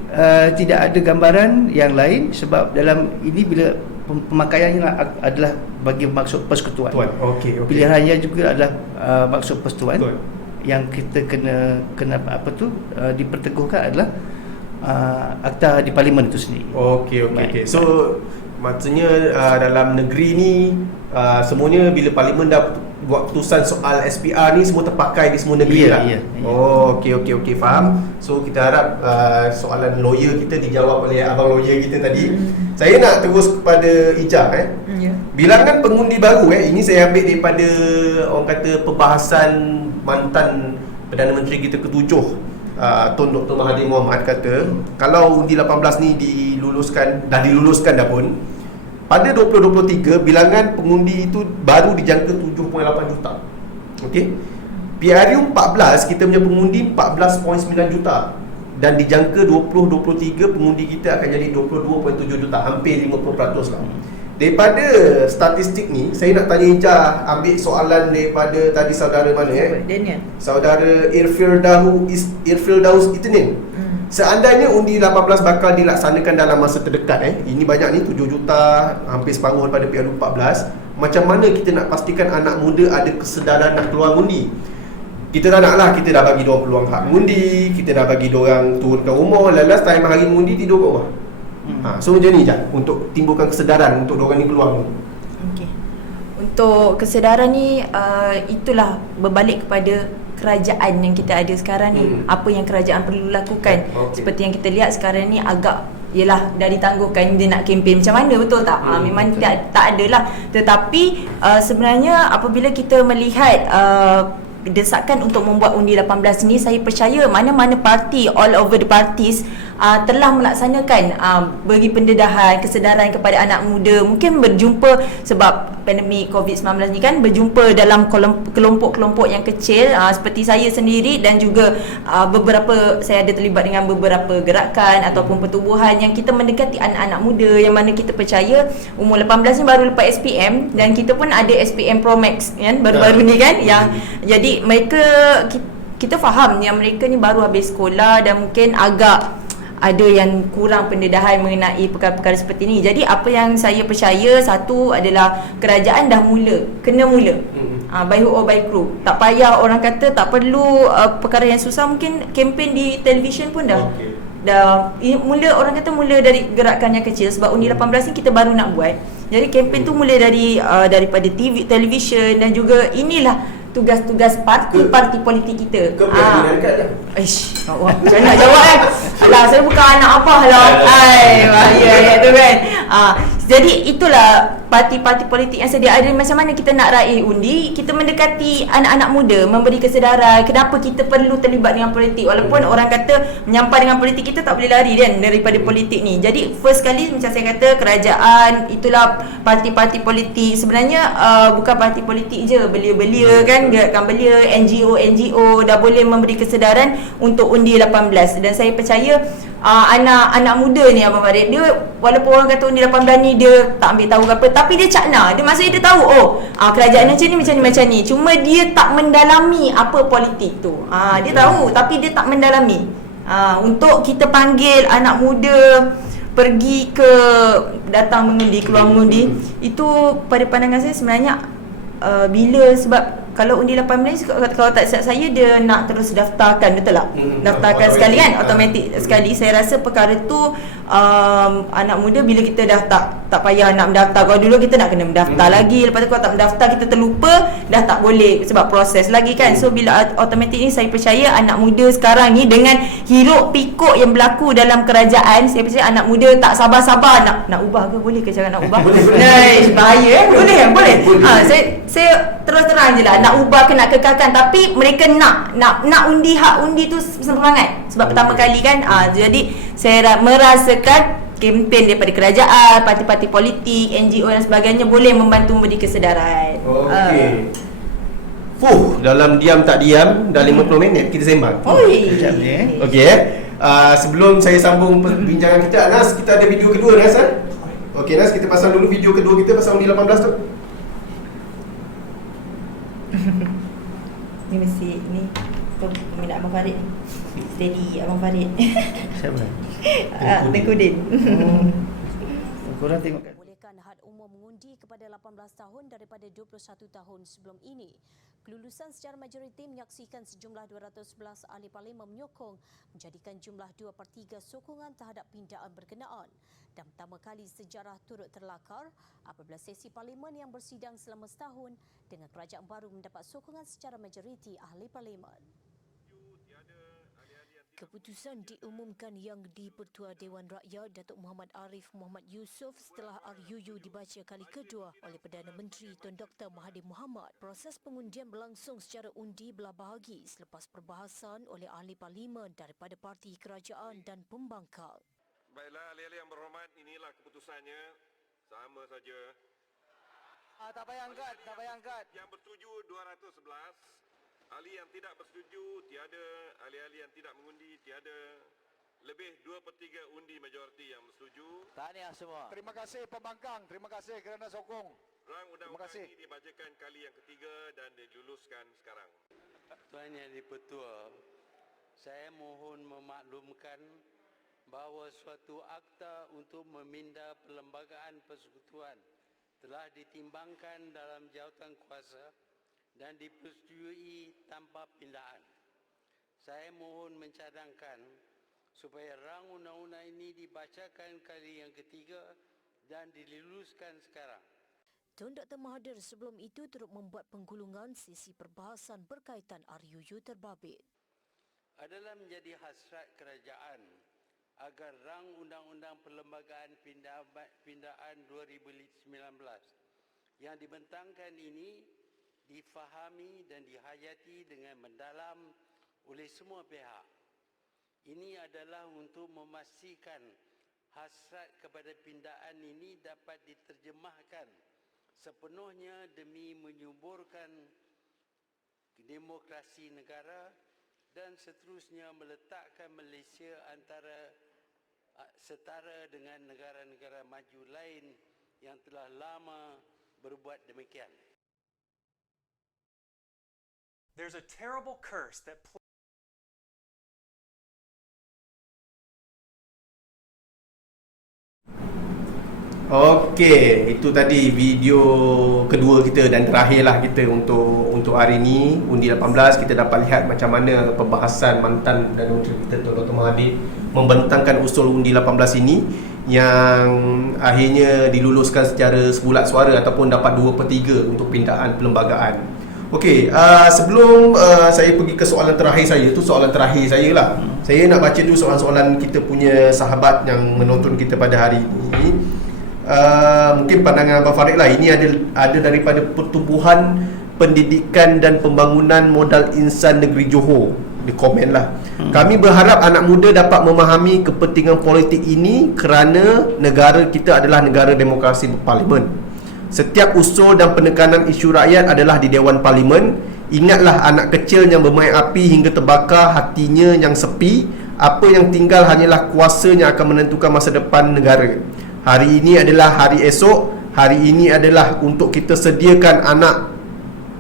tidak ada gambaran yang lain, sebab dalam ini bila pemakaiannya adalah bagi maksud persekutuan. Pilihannya juga adalah maksud persekutuan. Yang kita kena diperteguhkan adalah akta di Parlimen itu sendiri. Okey. So maksudnya dalam negeri ni semuanya bila Parlimen dah buat keputusan soal SPR ni semua terpakai di semua negeri lah. Okey, faham. So kita harap soalan lawyer kita dijawab oleh abang lawyer kita tadi. Saya nak terus kepada Ija. Bilangan pengundi baru ini saya ambil daripada orang kata perbahasan mantan Perdana Menteri kita ke-7 Tun Dr. Mahathir Mohamad kata kalau undi 18 ni dah diluluskan dah pun, pada 2023 bilangan pengundi itu baru dijangka 7.8 juta. Okey. PRU 14 kita punya pengundi 14.9 juta dan dijangka 2023 pengundi kita akan jadi 22.7 juta, hampir 50% lah. Daripada statistik ni, saya nak tanya Ija, ambil soalan daripada tadi saudara mana Daniel. Saudara Irfirdaus Itnin. Seandainya undi 18 bakal dilaksanakan dalam masa terdekat, ini banyak ni 7 juta, hampir separuh daripada PRU14. Macam mana kita nak pastikan anak muda ada kesedaran nak keluar undi? Kita tak naklah, kita dah bagi diorang peluang hak mengundi, kita dah bagi diorang turunkan rumah, last time hari mengundi tidur kat rumah. So macam ni je untuk timbulkan kesedaran untuk diorang ni keluar. Okey. Untuk kesedaran ni itulah berbalik kepada kerajaan yang kita ada sekarang ni. Apa yang kerajaan perlu lakukan. Seperti yang kita lihat sekarang ni agak yelah dah ditangguhkan, dia nak kempen macam mana, betul tak? Memang tak adalah. Tetapi sebenarnya apabila kita melihat desakan untuk membuat undi 18 ni, saya percaya mana-mana parti, all over the parties telah melaksanakan bagi pendedahan, kesedaran kepada anak muda. Mungkin berjumpa sebab pandemik COVID-19 ni kan, berjumpa dalam kelompok-kelompok yang kecil, seperti saya sendiri dan juga beberapa, saya ada terlibat dengan beberapa gerakan ataupun pertubuhan yang kita mendekati anak-anak muda yang mana kita percaya umur 18 ni baru lepas SPM, dan kita pun ada SPM Pro Max kan baru-baru ni kan, yang jadi mereka, kita faham yang mereka ni baru habis sekolah dan mungkin agak ada yang kurang pendedahan mengenai perkara-perkara seperti ni. Jadi apa yang saya percaya, satu adalah kerajaan dah kena mula by hook or by crook. Tak payah orang kata, tak perlu perkara yang susah, mungkin kempen di televisyen pun dah mula, orang kata mula dari gerakan yang kecil. Sebab undi 18 ni kita baru nak buat, jadi kempen tu mula dari daripada TV, televisyen, dan juga inilah tugas-tugas parti politik kita. Kau pernah dekat tak? Macam nak jawab kan? Alah, saya bukan anak apa lah. Bahaya tu kan. Jadi itulah parti-parti politik yang sedia ada. Macam mana kita nak raih undi, kita mendekati anak-anak muda, memberi kesedaran kenapa kita perlu terlibat dengan politik. Walaupun orang kata menyampai dengan politik, kita tak boleh lari kan daripada politik ni. Jadi first kali macam saya kata, kerajaan, itulah parti-parti politik. Sebenarnya bukan parti politik je, belia-belia kan, gerakan belia, NGO dah boleh memberi kesedaran untuk undi 18. Dan saya percaya anak muda ni Abang Farid, dia walaupun orang kata undi 18 ni dia tak ambil tahu apa, tapi dia cakna, dia maksudnya dia tahu kerajaan macam ni, cuma dia tak mendalami apa politik tu. Dia tahu tapi dia tak mendalami. Untuk kita panggil anak muda pergi ke datang mengundi, keluar mengundi, itu pada pandangan saya sebenarnya bila, sebab kalau undi 18 kalau tak silap saya, dia nak terus daftarkan, betul tak? Daftarkan sekali kan, automatik sekali. Saya rasa perkara tu anak muda bila kita dah tak payah nak mendaftar. Kalau dulu kita nak kena mendaftar lagi, lepas tu kalau tak mendaftar kita terlupa, dah tak boleh sebab proses lagi kan. So bila automatik ni, saya percaya anak muda sekarang ni dengan hiruk pikuk yang berlaku dalam kerajaan, saya percaya anak muda tak sabar-sabar nak ubah ke, boleh ke cara nak ubah? Bahaya boleh. Saya terus terang je lah, nak ubah ke nak kekalkan, tapi mereka nak undi, hak undi tu semangat sebab pertama kali kan. Jadi saya merasakan kempen daripada kerajaan, parti-parti politik, NGO dan sebagainya boleh membantu memberi kesedaran. Okey. Dalam diam tak diam dah 50 minit kita sembang. Sekejap je. Okey. Sebelum saya sambung perbincangan kita, Anas, kita ada video kedua, Anas. Okey, Anas, kita pasang dulu video kedua kita pasal undi 18 tu. Ni mesti ni peminat Abang Farid ni. Steady Abang Farid. Siapa? Tengku Din. Korang tengok kat Bolehkan had umur mengundi kepada 18 tahun daripada 21 tahun sebelum ini. Kelulusan secara majoriti menyaksikan sejumlah 211 ahli parlimen menyokong, menjadikan jumlah 2/3 sokongan terhadap pindaan berkenaan. Dan pertama kali sejarah turut terlakar apabila sesi parlimen yang bersidang selama setahun dengan kerajaan baru mendapat sokongan secara majoriti ahli parlimen. Keputusan diumumkan yang di-Pertua Dewan Rakyat Datuk Muhammad Arif Muhammad Yusof setelah RUU dibaca kali kedua oleh Perdana Menteri Tun Dr. Mahathir Mohamad. Proses pengundian berlangsung secara undi belah bahagi selepas perbahasan oleh ahli parlimen daripada parti kerajaan dan pembangkang. Baiklah, ahli-ahli yang berhormat, inilah keputusannya. Sama saja. Tak payah angkat. Yang bersetuju 211. Ahli yang tidak bersetuju tiada, ahli-ahli yang tidak mengundi tiada. Lebih 2/3 undi majoriti yang bersetuju. Tahniah semua. Terima kasih pembangkang, terima kasih kerana sokong. Rang undang-undang ini dibacakan kali yang ketiga dan diluluskan sekarang. Tuan Yang di-Pertua, saya mohon memaklumkan bahawa suatu akta untuk memindah perlembagaan persekutuan telah ditimbangkan dalam jawatan kuasa dan dipersetujui tanpa pindaan. Saya mohon mencadangkan supaya rang undang-undang ini dibacakan kali yang ketiga dan diluluskan sekarang. Tun Dr. Mahathir sebelum itu turut membuat penggulungan sesi perbahasan berkaitan RUU terbabit. Adalah menjadi hasrat kerajaan agar rang undang-undang perlembagaan pindaan 2019 yang dibentangkan ini difahami dan dihayati dengan mendalam oleh semua pihak. Ini adalah untuk memastikan hasrat kepada pindaan ini dapat diterjemahkan sepenuhnya demi menyuburkan demokrasi negara dan seterusnya meletakkan Malaysia setara dengan negara-negara maju lain yang telah lama berbuat demikian. There's a terrible curse that Okey, itu tadi video kedua kita dan terakhirlah kita untuk hari ini Undi 18. Kita dapat lihat macam mana perbahasan mantan Perdana Menteri kita Dr. Mahathir membentangkan usul Undi 18 ini yang akhirnya diluluskan secara sebulat suara ataupun dapat 2/3 untuk pindaan perlembagaan. Okey, sebelum saya pergi ke soalan terakhir saya, tu soalan terakhir saya lah. Saya nak baca dulu soalan-soalan kita punya sahabat yang menonton kita pada hari ini. Mungkin pandangan Abang Farid lah. Ini ada daripada Pertubuhan Pendidikan dan Pembangunan Modal Insan Negeri Johor. Dia komen lah. Kami berharap anak muda dapat memahami kepentingan politik ini kerana negara kita adalah negara demokrasi berparlimen. Setiap usul dan penekanan isu rakyat adalah di Dewan Parlimen. Ingatlah anak kecil yang bermain api hingga terbakar hatinya yang sepi. Apa yang tinggal hanyalah kuasa yang akan menentukan masa depan negara. Hari ini adalah hari esok. Hari ini adalah untuk kita sediakan anak.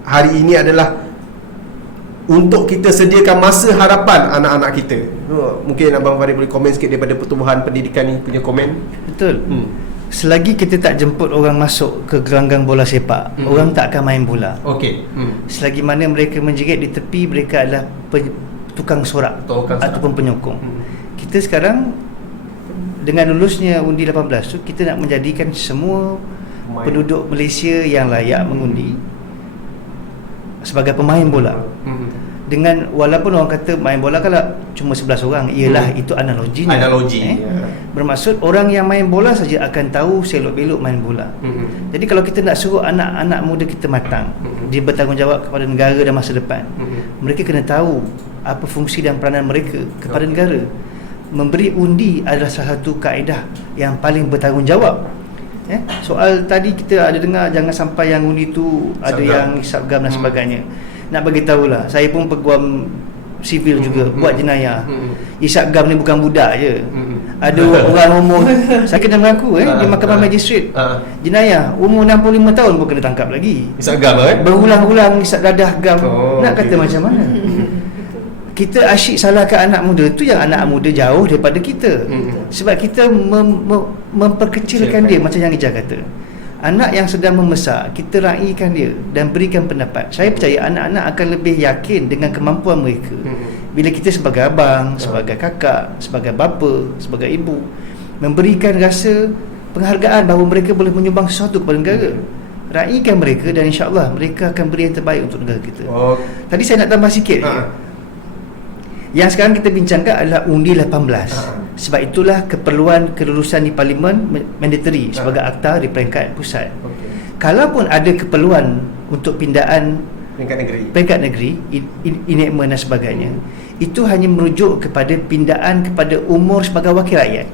Hari ini adalah untuk kita sediakan masa harapan anak-anak kita. Mungkin Abang Farid boleh komen sikit daripada Pertubuhan Pendidikan ni punya komen. Betul. Selagi kita tak jemput orang masuk ke gelanggang bola sepak, orang tak akan main bola. Okey. Selagi mana mereka menjerit di tepi, mereka adalah tukang sorak ataupun penyokong. Kita sekarang dengan lulusnya Undi 18 tu, kita nak menjadikan semua penduduk Malaysia yang layak mengundi sebagai pemain bola. Dengan walaupun orang kata main bola kalau cuma 11 orang, ialah itu analoginya. Bermaksud orang yang main bola saja akan tahu selok-belok main bola. Jadi kalau kita nak suruh anak-anak muda kita matang, dia bertanggungjawab kepada negara dan masa depan, mereka kena tahu apa fungsi dan peranan mereka kepada negara. Memberi undi adalah salah satu kaedah yang paling bertanggungjawab. Soal tadi kita ada dengar jangan sampai yang undi tu ada yang hisap gam dan sebagainya. Nak bagi tahulah, saya pun peguam sivil juga, buat jenayah. Hisap gam ni bukan budak je. Ada orang umur, saya kena mengaku di mahkamah magistrate, jenayah umur 65 tahun pun kena tangkap lagi. Hisap gam berulang-ulang hisap dadah gam. Nak kata macam mana? Kita asyik salahkan anak muda tu, yang anak muda jauh daripada kita. Sebab kita memperkecilkan dia. Macam yang Ijaz kata, anak yang sedang membesar, kita raikan dia dan berikan pendapat. Saya percaya anak-anak akan lebih yakin dengan kemampuan mereka bila kita sebagai abang, sebagai kakak, sebagai bapa, sebagai ibu memberikan rasa penghargaan bahawa mereka boleh menyumbang sesuatu kepada negara. Raikan mereka dan insya-Allah mereka akan beri yang terbaik untuk negara kita. Tadi saya nak tambah sikit. Yang sekarang kita bincangkan adalah Undi 18. Sebab itulah keperluan kelulusan di Parlimen mandatory sebagai akta di peringkat pusat. Kalaupun ada keperluan untuk pindaan peringkat negeri, enactment dan sebagainya, itu hanya merujuk kepada pindaan kepada umur sebagai wakil rakyat.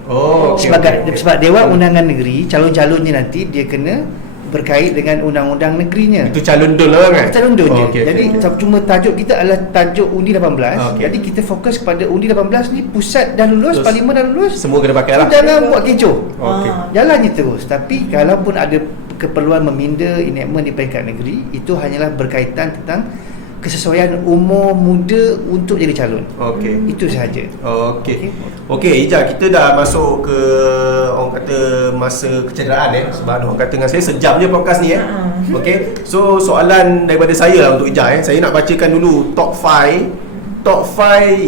Sebab Dewan Undangan Negeri, calon-calonnya nanti dia kena berkait dengan undang-undang negerinya. Itu calon dun lah kan? Calon dun je. Jadi cuma tajuk kita adalah tajuk Undi 18. Jadi kita fokus kepada Undi 18 ni, pusat dah lulus, Parlimen dah lulus, semua kena pakai lah. Jangan buat kecoh. Jalan je terus. Tapi kalaupun ada keperluan meminda enactment di peringkat negeri, itu hanyalah berkaitan tentang kesesuaian umur muda untuk jadi calon. Okey. Itu sahaja. Okey, Ija, kita dah masuk ke orang kata masa kecederaan sebab orang kata dengan saya sejam je podcast ni Okey. So soalan daripada saya lah untuk Ija Saya nak bacakan dulu top 5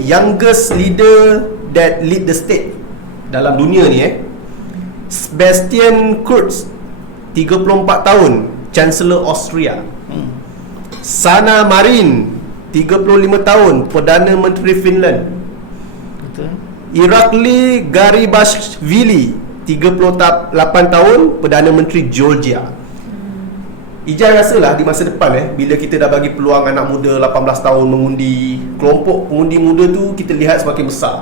youngest leader that lead the state dalam dunia ni Sebastian Kurz 34 tahun, Chancellor Austria. Sanna Marin 35 tahun, Perdana Menteri Finland. Betul. Irakli Garibashvili 38 tahun, Perdana Menteri Georgia. Ijaz rasalah di masa depan bila kita dah bagi peluang anak muda 18 tahun mengundi, kelompok pengundi muda tu kita lihat semakin besar.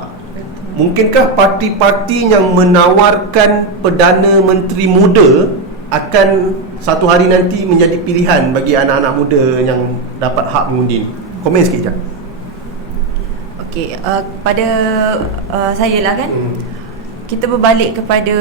Mungkinkah parti-parti yang menawarkan Perdana Menteri muda akan satu hari nanti menjadi pilihan bagi anak-anak muda yang dapat hak mengundi ni? Komen sikit je. Okey, pada saya lah kan, kita berbalik kepada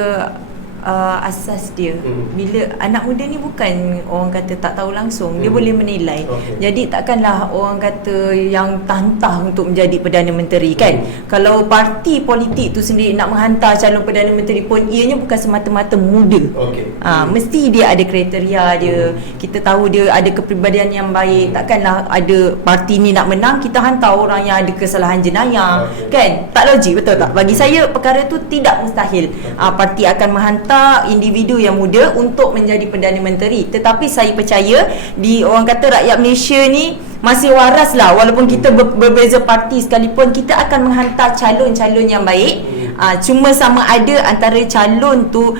asas dia. Bila anak muda ni bukan orang kata tak tahu langsung, dia boleh menilai. Jadi takkanlah orang kata yang tantang untuk menjadi Perdana Menteri kan. Kalau parti politik tu sendiri nak menghantar calon Perdana Menteri pun ianya bukan semata-mata muda. Mesti dia ada kriteria dia. Kita tahu dia ada kepribadian yang baik. Takkanlah ada parti ni nak menang kita hantar orang yang ada kesalahan jenayah kan. Tak logik, betul tak? Bagi saya perkara tu tidak mustahil. Parti akan menghantar individu yang muda untuk menjadi Perdana Menteri. Tetapi saya percaya di orang kata rakyat Malaysia ni masih waras lah, walaupun kita berbeza parti sekalipun, kita akan menghantar calon-calon yang baik. Cuma sama ada antara calon tu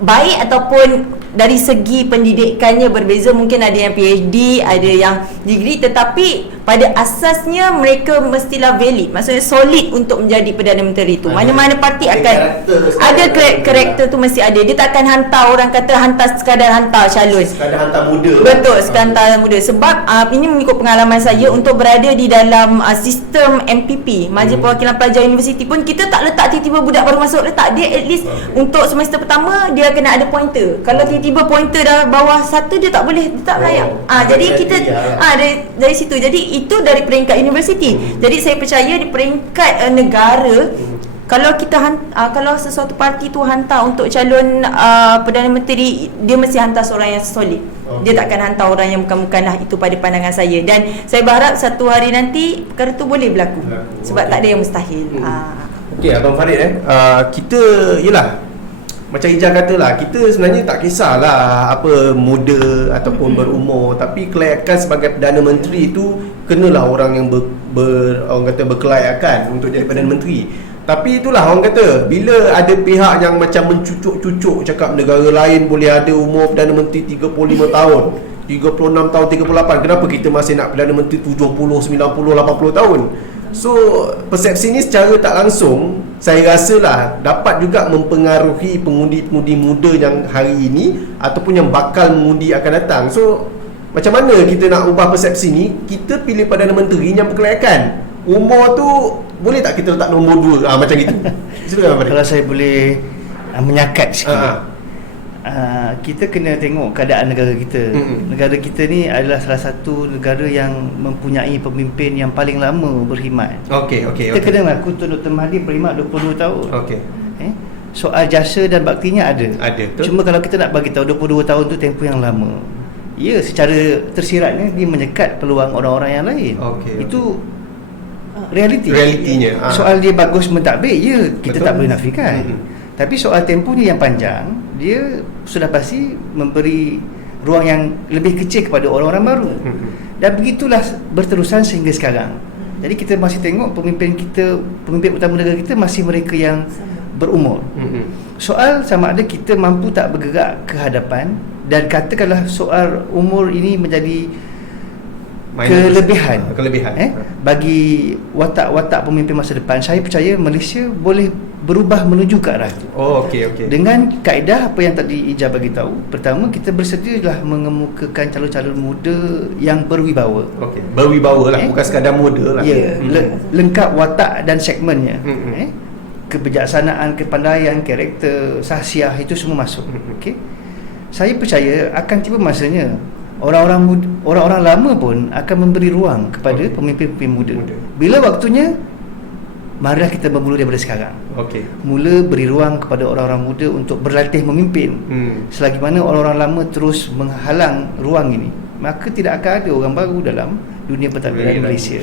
baik ataupun dari segi pendidikannya berbeza. Mungkin ada yang PhD, ada yang degree, tetapi pada asasnya mereka mestilah valid, maksudnya solid untuk menjadi Perdana Menteri tu. Mana-mana parti akan ada karakter tu, mesti ada. Dia tak akan hantar orang kata sekadar hantar calon, sekadar hantar muda. Betul, sekadar hantar muda. Sebab ini mengikut pengalaman saya untuk berada di dalam sistem MPP, Majlis Perwakilan Pelajar Universiti pun, kita tak letak tiba-tiba budak baru masuk, letak dia at least untuk semester pertama dia kena ada pointer. Kalau tiba-tiba pointer dah bawah 1 dia tak boleh, dia tak layak. Jadi kita dari situ. Jadi itu dari peringkat universiti. Jadi saya percaya di peringkat negara, kalau kita kalau sesuatu parti tu hantar untuk calon Perdana Menteri, dia mesti hantar seorang yang solid. Dia takkan hantar orang yang bukan-bukanlah. Itu pada pandangan saya. Dan saya berharap satu hari nanti perkara tu boleh berlaku. Sebab tak ada yang mustahil. Okey, Abang Farid kita yelah, macam Ijaz katalah, kita sebenarnya tak kisahlah apa muda ataupun berumur, tapi kelayakan sebagai Perdana Menteri itu kenalah orang yang orang kata berkelayakan untuk jadi Perdana Menteri. Tapi itulah orang kata, bila ada pihak yang macam mencucuk-cucuk cakap negara lain boleh ada umur Perdana Menteri 35 tahun, 36 tahun, 38, kenapa kita masih nak Perdana Menteri 70, 90, 80 tahun? So persepsi ni secara tak langsung saya rasalah dapat juga mempengaruhi pengundi-pengundi muda yang hari ini ataupun yang bakal mengundi akan datang. So macam mana kita nak ubah persepsi ni? Kita pilih Perdana Menteri yang berkelayakan. Umur tu boleh tak kita letak nombor 2 macam gitu? Kalau saya boleh menyakat sikit, kita kena tengok keadaan negara kita. Negara kita ni adalah salah satu negara yang mempunyai pemimpin yang paling lama berkhidmat. Kita kena mengaku Dr. Mahathir berkhidmat 22 tahun. Soal jasa dan baktinya ada. Cuma kalau kita nak bagi tahu 22 tahun tu tempoh yang lama, ya, secara tersiratnya dia menyekat peluang orang-orang yang lain. Itu realitinya. Soal dia bagus mentadbir, ya, kita tak boleh nafikan. Tapi soal tempohnya yang panjang, dia sudah pasti memberi ruang yang lebih kecil kepada orang-orang baru. Dan begitulah berterusan sehingga sekarang. Jadi kita masih tengok pemimpin utama negara kita masih mereka yang berumur. Soal sama ada kita mampu tak bergerak ke hadapan, dan katakanlah soal umur ini menjadi kelebihan bagi watak-watak pemimpin masa depan. Saya percaya Malaysia boleh berubah menuju ke arah itu. Dengan kaedah apa yang tadi Ijaz bagi tahu. Pertama, kita bersedialah mengemukakan calon-calon muda yang berwibawa. Berwibawa lah, bukan sekadar muda lah. Ya, lengkap watak dan segmennya. Kebijaksanaan, kepandaian, karakter, sahsiah, itu semua masuk. Saya percaya akan tiba masanya orang-orang lama pun akan memberi ruang kepada pemimpin-pemimpin muda. Bila waktunya, marilah kita bermula daripada sekarang. Mula beri ruang kepada orang-orang muda untuk berlatih memimpin. Selagi mana orang-orang lama terus menghalang ruang ini, maka tidak akan ada orang baru dalam dunia pentadbiran Malaysia.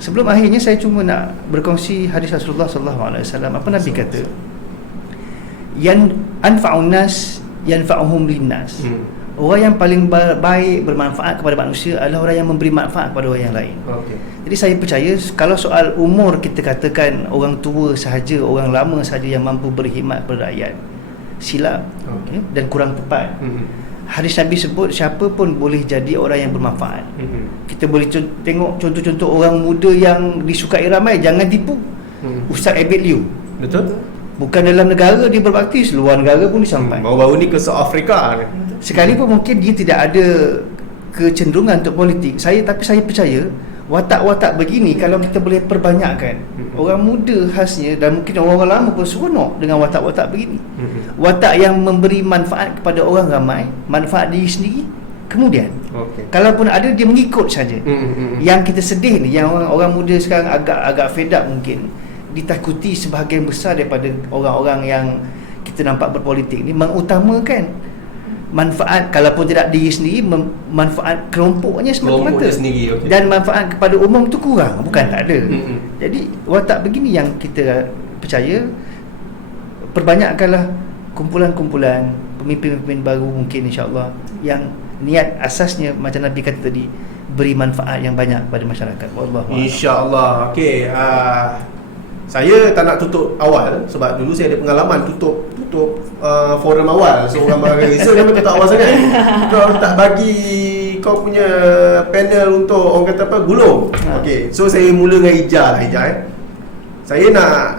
Sebelum akhirnya, saya cuma nak berkongsi hadis Rasulullah SAW. Apa Nabi kata? Anfa'un nas yanfa'uhum linnas. Orang yang paling baik bermanfaat kepada manusia adalah orang yang memberi manfaat kepada orang yang lain. Jadi saya percaya kalau soal umur kita katakan orang tua sahaja, orang lama sahaja yang mampu berkhidmat kepada rakyat, silap dan kurang tepat. Hadis Nabi sebut siapa pun boleh jadi orang yang bermanfaat. Kita boleh tengok contoh-contoh orang muda yang disukai ramai. Jangan tipu. Ustaz Abid Liu, Betul. bukan dalam negara dia berbakti, seluar negara pun disampai. Baru-baru ni ke South Africa ni. Sekalipun mungkin dia tidak ada kecenderungan untuk politik, tapi saya percaya watak-watak begini kalau kita boleh perbanyakkan, orang muda khasnya dan mungkin orang lama pun seronok dengan watak-watak begini. Watak yang memberi manfaat kepada orang ramai, manfaat diri sendiri. Kemudian kalaupun ada, dia mengikut saja. Yang kita sedih ni, yang orang muda sekarang agak fed up mungkin, ditakuti sebahagian besar daripada orang-orang yang kita nampak berpolitik ni mengutamakan manfaat, kalaupun tidak diri sendiri, manfaat kelompoknya semata-mata sendiri, dan manfaat kepada umum tu kurang, bukan tak ada. Jadi watak begini yang kita percaya perbanyakkanlah kumpulan-kumpulan pemimpin-pemimpin baru mungkin, insya-Allah, yang niat asasnya macam Nabi kata tadi, beri manfaat yang banyak kepada masyarakat. Wallahu a'lam. Insya-Allah. Okey, saya tak nak tutup awal sebab dulu saya ada pengalaman tutup forum awal. So orang bagi so memang tutup awal sangat. Kau tak bagi kau punya panel untuk orang kata apa, gulung. Okey, so saya mula dengan Ijah. Saya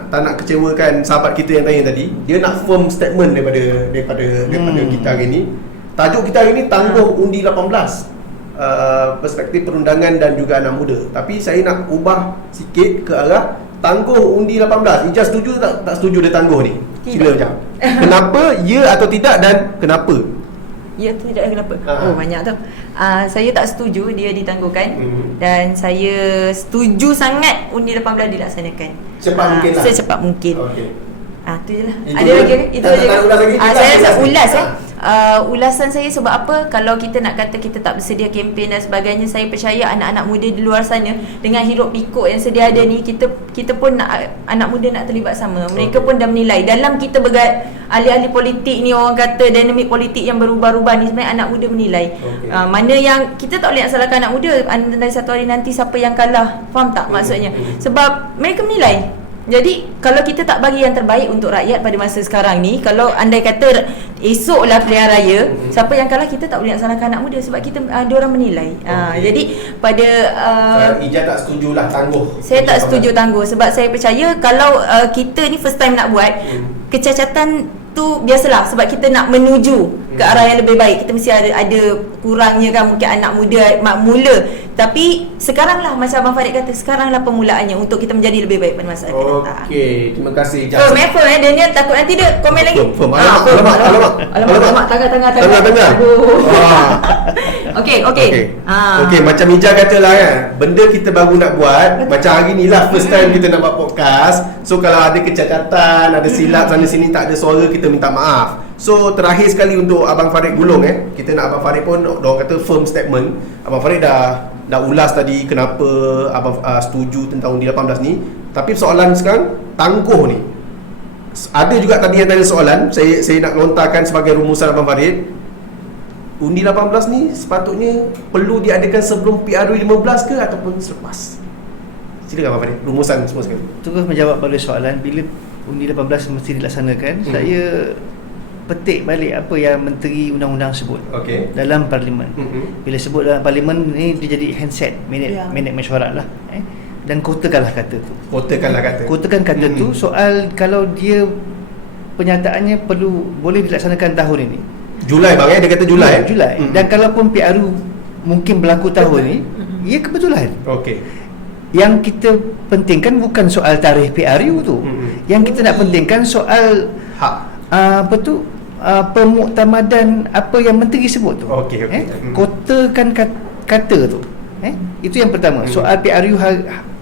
tak nak kecewakan sahabat kita yang tanya tadi. Dia nak firm statement daripada kita hari ni. Tajuk kita hari ni tangguh undi 18. Perspektif perundangan dan juga anak muda. Tapi saya nak ubah sikit ke arah tangguh undi 18. Ijaz setuju tak setuju dia tangguh ni? Sila macam. Kenapa, ya atau tidak, dan kenapa? Ya atau tidak, kenapa? Banyak tu. Saya tak setuju dia ditangguhkan. Dan saya setuju sangat undi 18 dilaksanakan Cepat mungkin lah. Secepat mungkin. Tu je lah. Itu Ada lagi? Itu je. Saya rasa ulas ulasan saya sebab apa, kalau kita nak kata kita tak bersedia kempen dan sebagainya, saya percaya anak-anak muda di luar sana dengan hiruk pikuk yang sedia ada ni, kita pun nak anak muda nak terlibat sama. Mereka pun dah menilai dalam kita ahli-ahli politik ni, orang kata dinamik politik yang berubah-ubah ni, sebenarnya anak muda menilai. Mana yang kita tak boleh nak salahkan anak muda. Andai satu hari nanti siapa yang kalah, faham tak maksudnya? Sebab mereka menilai. Jadi kalau kita tak bagi yang terbaik untuk rakyat pada masa sekarang ni, kalau andai kata esoklah pilihan raya, siapa yang kalah, kita tak boleh nak salahkan anak muda sebab kita diorang menilai. Jadi pada Ijaz tak setujulah tangguh. Saya tak setuju tangguh sebab saya percaya kalau kita ni first time nak buat, kecacatan tu biasalah sebab kita nak menuju ke arah yang lebih baik. Kita mesti ada kurangnya kan, mungkin anak muda mula. Tapi sekaranglah macam Abang Farid kata, sekaranglah permulaannya untuk kita menjadi lebih baik pada masa akan datang. Okey, terima kasih Ijaz. Memang dia ni takut nanti dia komen lagi. Alamak, tengah. Okey. Okey, macam Ijaz katalah kan, benda kita baru nak buat. Macam hari ni lah first time kita nak buat podcast. So kalau ada kecacatan, ada silap sana sini, tak ada suara, kita minta maaf. So terakhir sekali untuk Abang Farid gulung, kita nak Abang Farid pun orang kata firm statement. Abang Farid dah ulas tadi kenapa Abang setuju tentang undi 18 ni. Tapi soalan sekarang, tangguh ni, ada juga tadi yang tanya soalan, saya nak lontarkan sebagai rumusan Abang Farid. Undi 18 ni sepatutnya perlu diadakan sebelum PRU 15 ke ataupun selepas? Silakan Abang Farid, rumusan semua sekali. Terus menjawab pada soalan bila undi 18 mesti dilaksanakan. Saya petik balik apa yang Menteri Undang-Undang sebut dalam Parlimen. Bila sebut dalam Parlimen ni, dia jadi handset minit mesyuarat lah, dan kotakanlah kata tu. Kotakan kata tu. Soal kalau dia penyataannya boleh dilaksanakan tahun ini, Julai bang, dia kata Julai. Dan kalaupun PRU mungkin berlaku tahun ni, ia kebetulan. Yang kita pentingkan bukan soal tarikh PRU tu. Yang kita nak pentingkan soal hak, pemuktamadan apa yang menteri sebut tu. Okey. Kotakan kata tu. Itu yang pertama. Soal PRU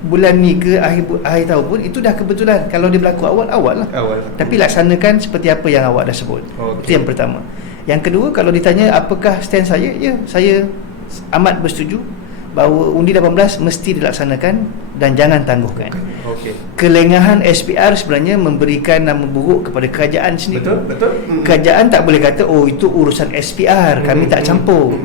bulan ni ke akhir tahun pun itu dah kebetulan. Kalau dia berlaku awal lah. Tapi laksanakan seperti apa yang awak dah sebut. Itu yang pertama. Yang kedua, kalau ditanya apakah stand saya, ya, saya amat bersetuju bahawa undi 18 mesti dilaksanakan dan jangan tangguhkan. Kelengahan SPR sebenarnya memberikan nama buruk kepada kerajaan sendiri. Betul. Kerajaan tak boleh kata itu urusan SPR, kami tak campur.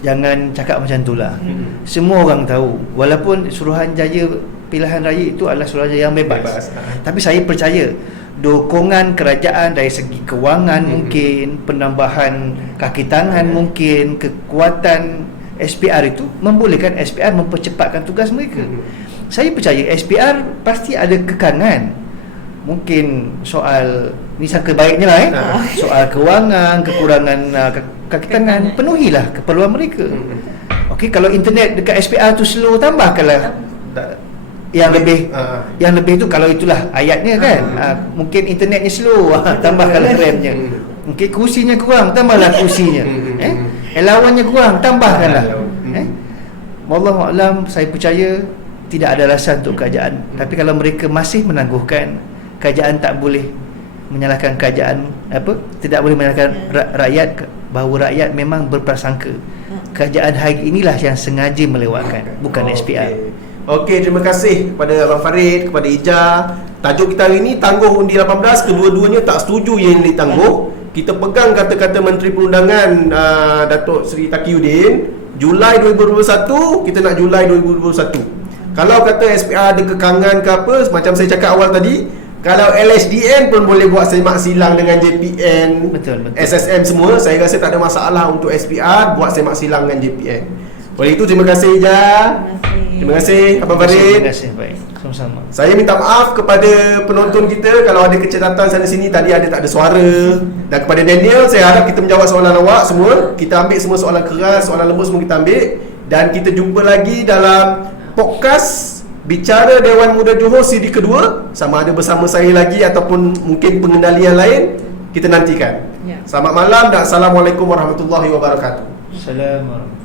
Jangan cakap macam itulah. Semua orang tahu, walaupun Suruhanjaya Pilihan Raya itu adalah Suruhanjaya yang bebas. Tapi saya percaya dokongan kerajaan dari segi kewangan mungkin, penambahan kaki tangan mungkin, kekuatan SPR itu membolehkan SPR mempercepatkan tugas mereka. Saya percaya SPR pasti ada kekangan. Mungkin soal ni sangka baiknya lah soal kewangan, kekurangan kaki tangan, penuhilah keperluan mereka. Okey, kalau internet dekat SPR tu slow, tambahkanlah yang lebih tu, kalau itulah ayatnya kan. Mungkin internetnya slow, tambahkanlah RAM-nya. Mungkin kursinya kurang, tambahlah kursinya. Lawannya kurang, tambahkanlah. Wallahu a'lam, saya percaya tidak ada alasan untuk kerajaan. Tapi kalau mereka masih menangguhkan, kerajaan tak boleh menyalahkan kerajaan, tidak boleh menyalahkan rakyat, bahawa rakyat memang berprasangka kerajaan hari inilah yang sengaja melewatkan, bukan SPR. Okey, terima kasih kepada Abang Farid, kepada Ija. Tajuk kita hari ini tangguh undi 18, kedua-duanya tak setuju yang ditangguh. Kita pegang kata-kata Menteri Perundangan Datuk Seri Taqiyuddin, Julai 2021, kita nak Julai 2021. Kalau kata SPR ada kekangan ke apa, macam saya cakap awal tadi, kalau LHDN pun boleh buat semak silang dengan JPN, betul. SSM semua, saya rasa tak ada masalah untuk SPR buat semak silang dengan JPN. Oleh itu, terima kasih Ija. Terima kasih Abang Farid. Terima kasih, baik. Sama-sama. Saya minta maaf kepada penonton kita kalau ada kecacatan sana sini, tadi ada tak ada suara. Dan kepada Daniel, saya harap kita menjawab soalan awak semua. Kita ambil semua soalan keras, soalan lembut semua kita ambil. Dan kita jumpa lagi dalam podcast Bicara Dewan Muda Johor siri kedua. Sama ada bersama saya lagi ataupun mungkin pengendalian lain, kita nantikan. Selamat malam dan Assalamualaikum warahmatullahi wabarakatuh. Assalamualaikum.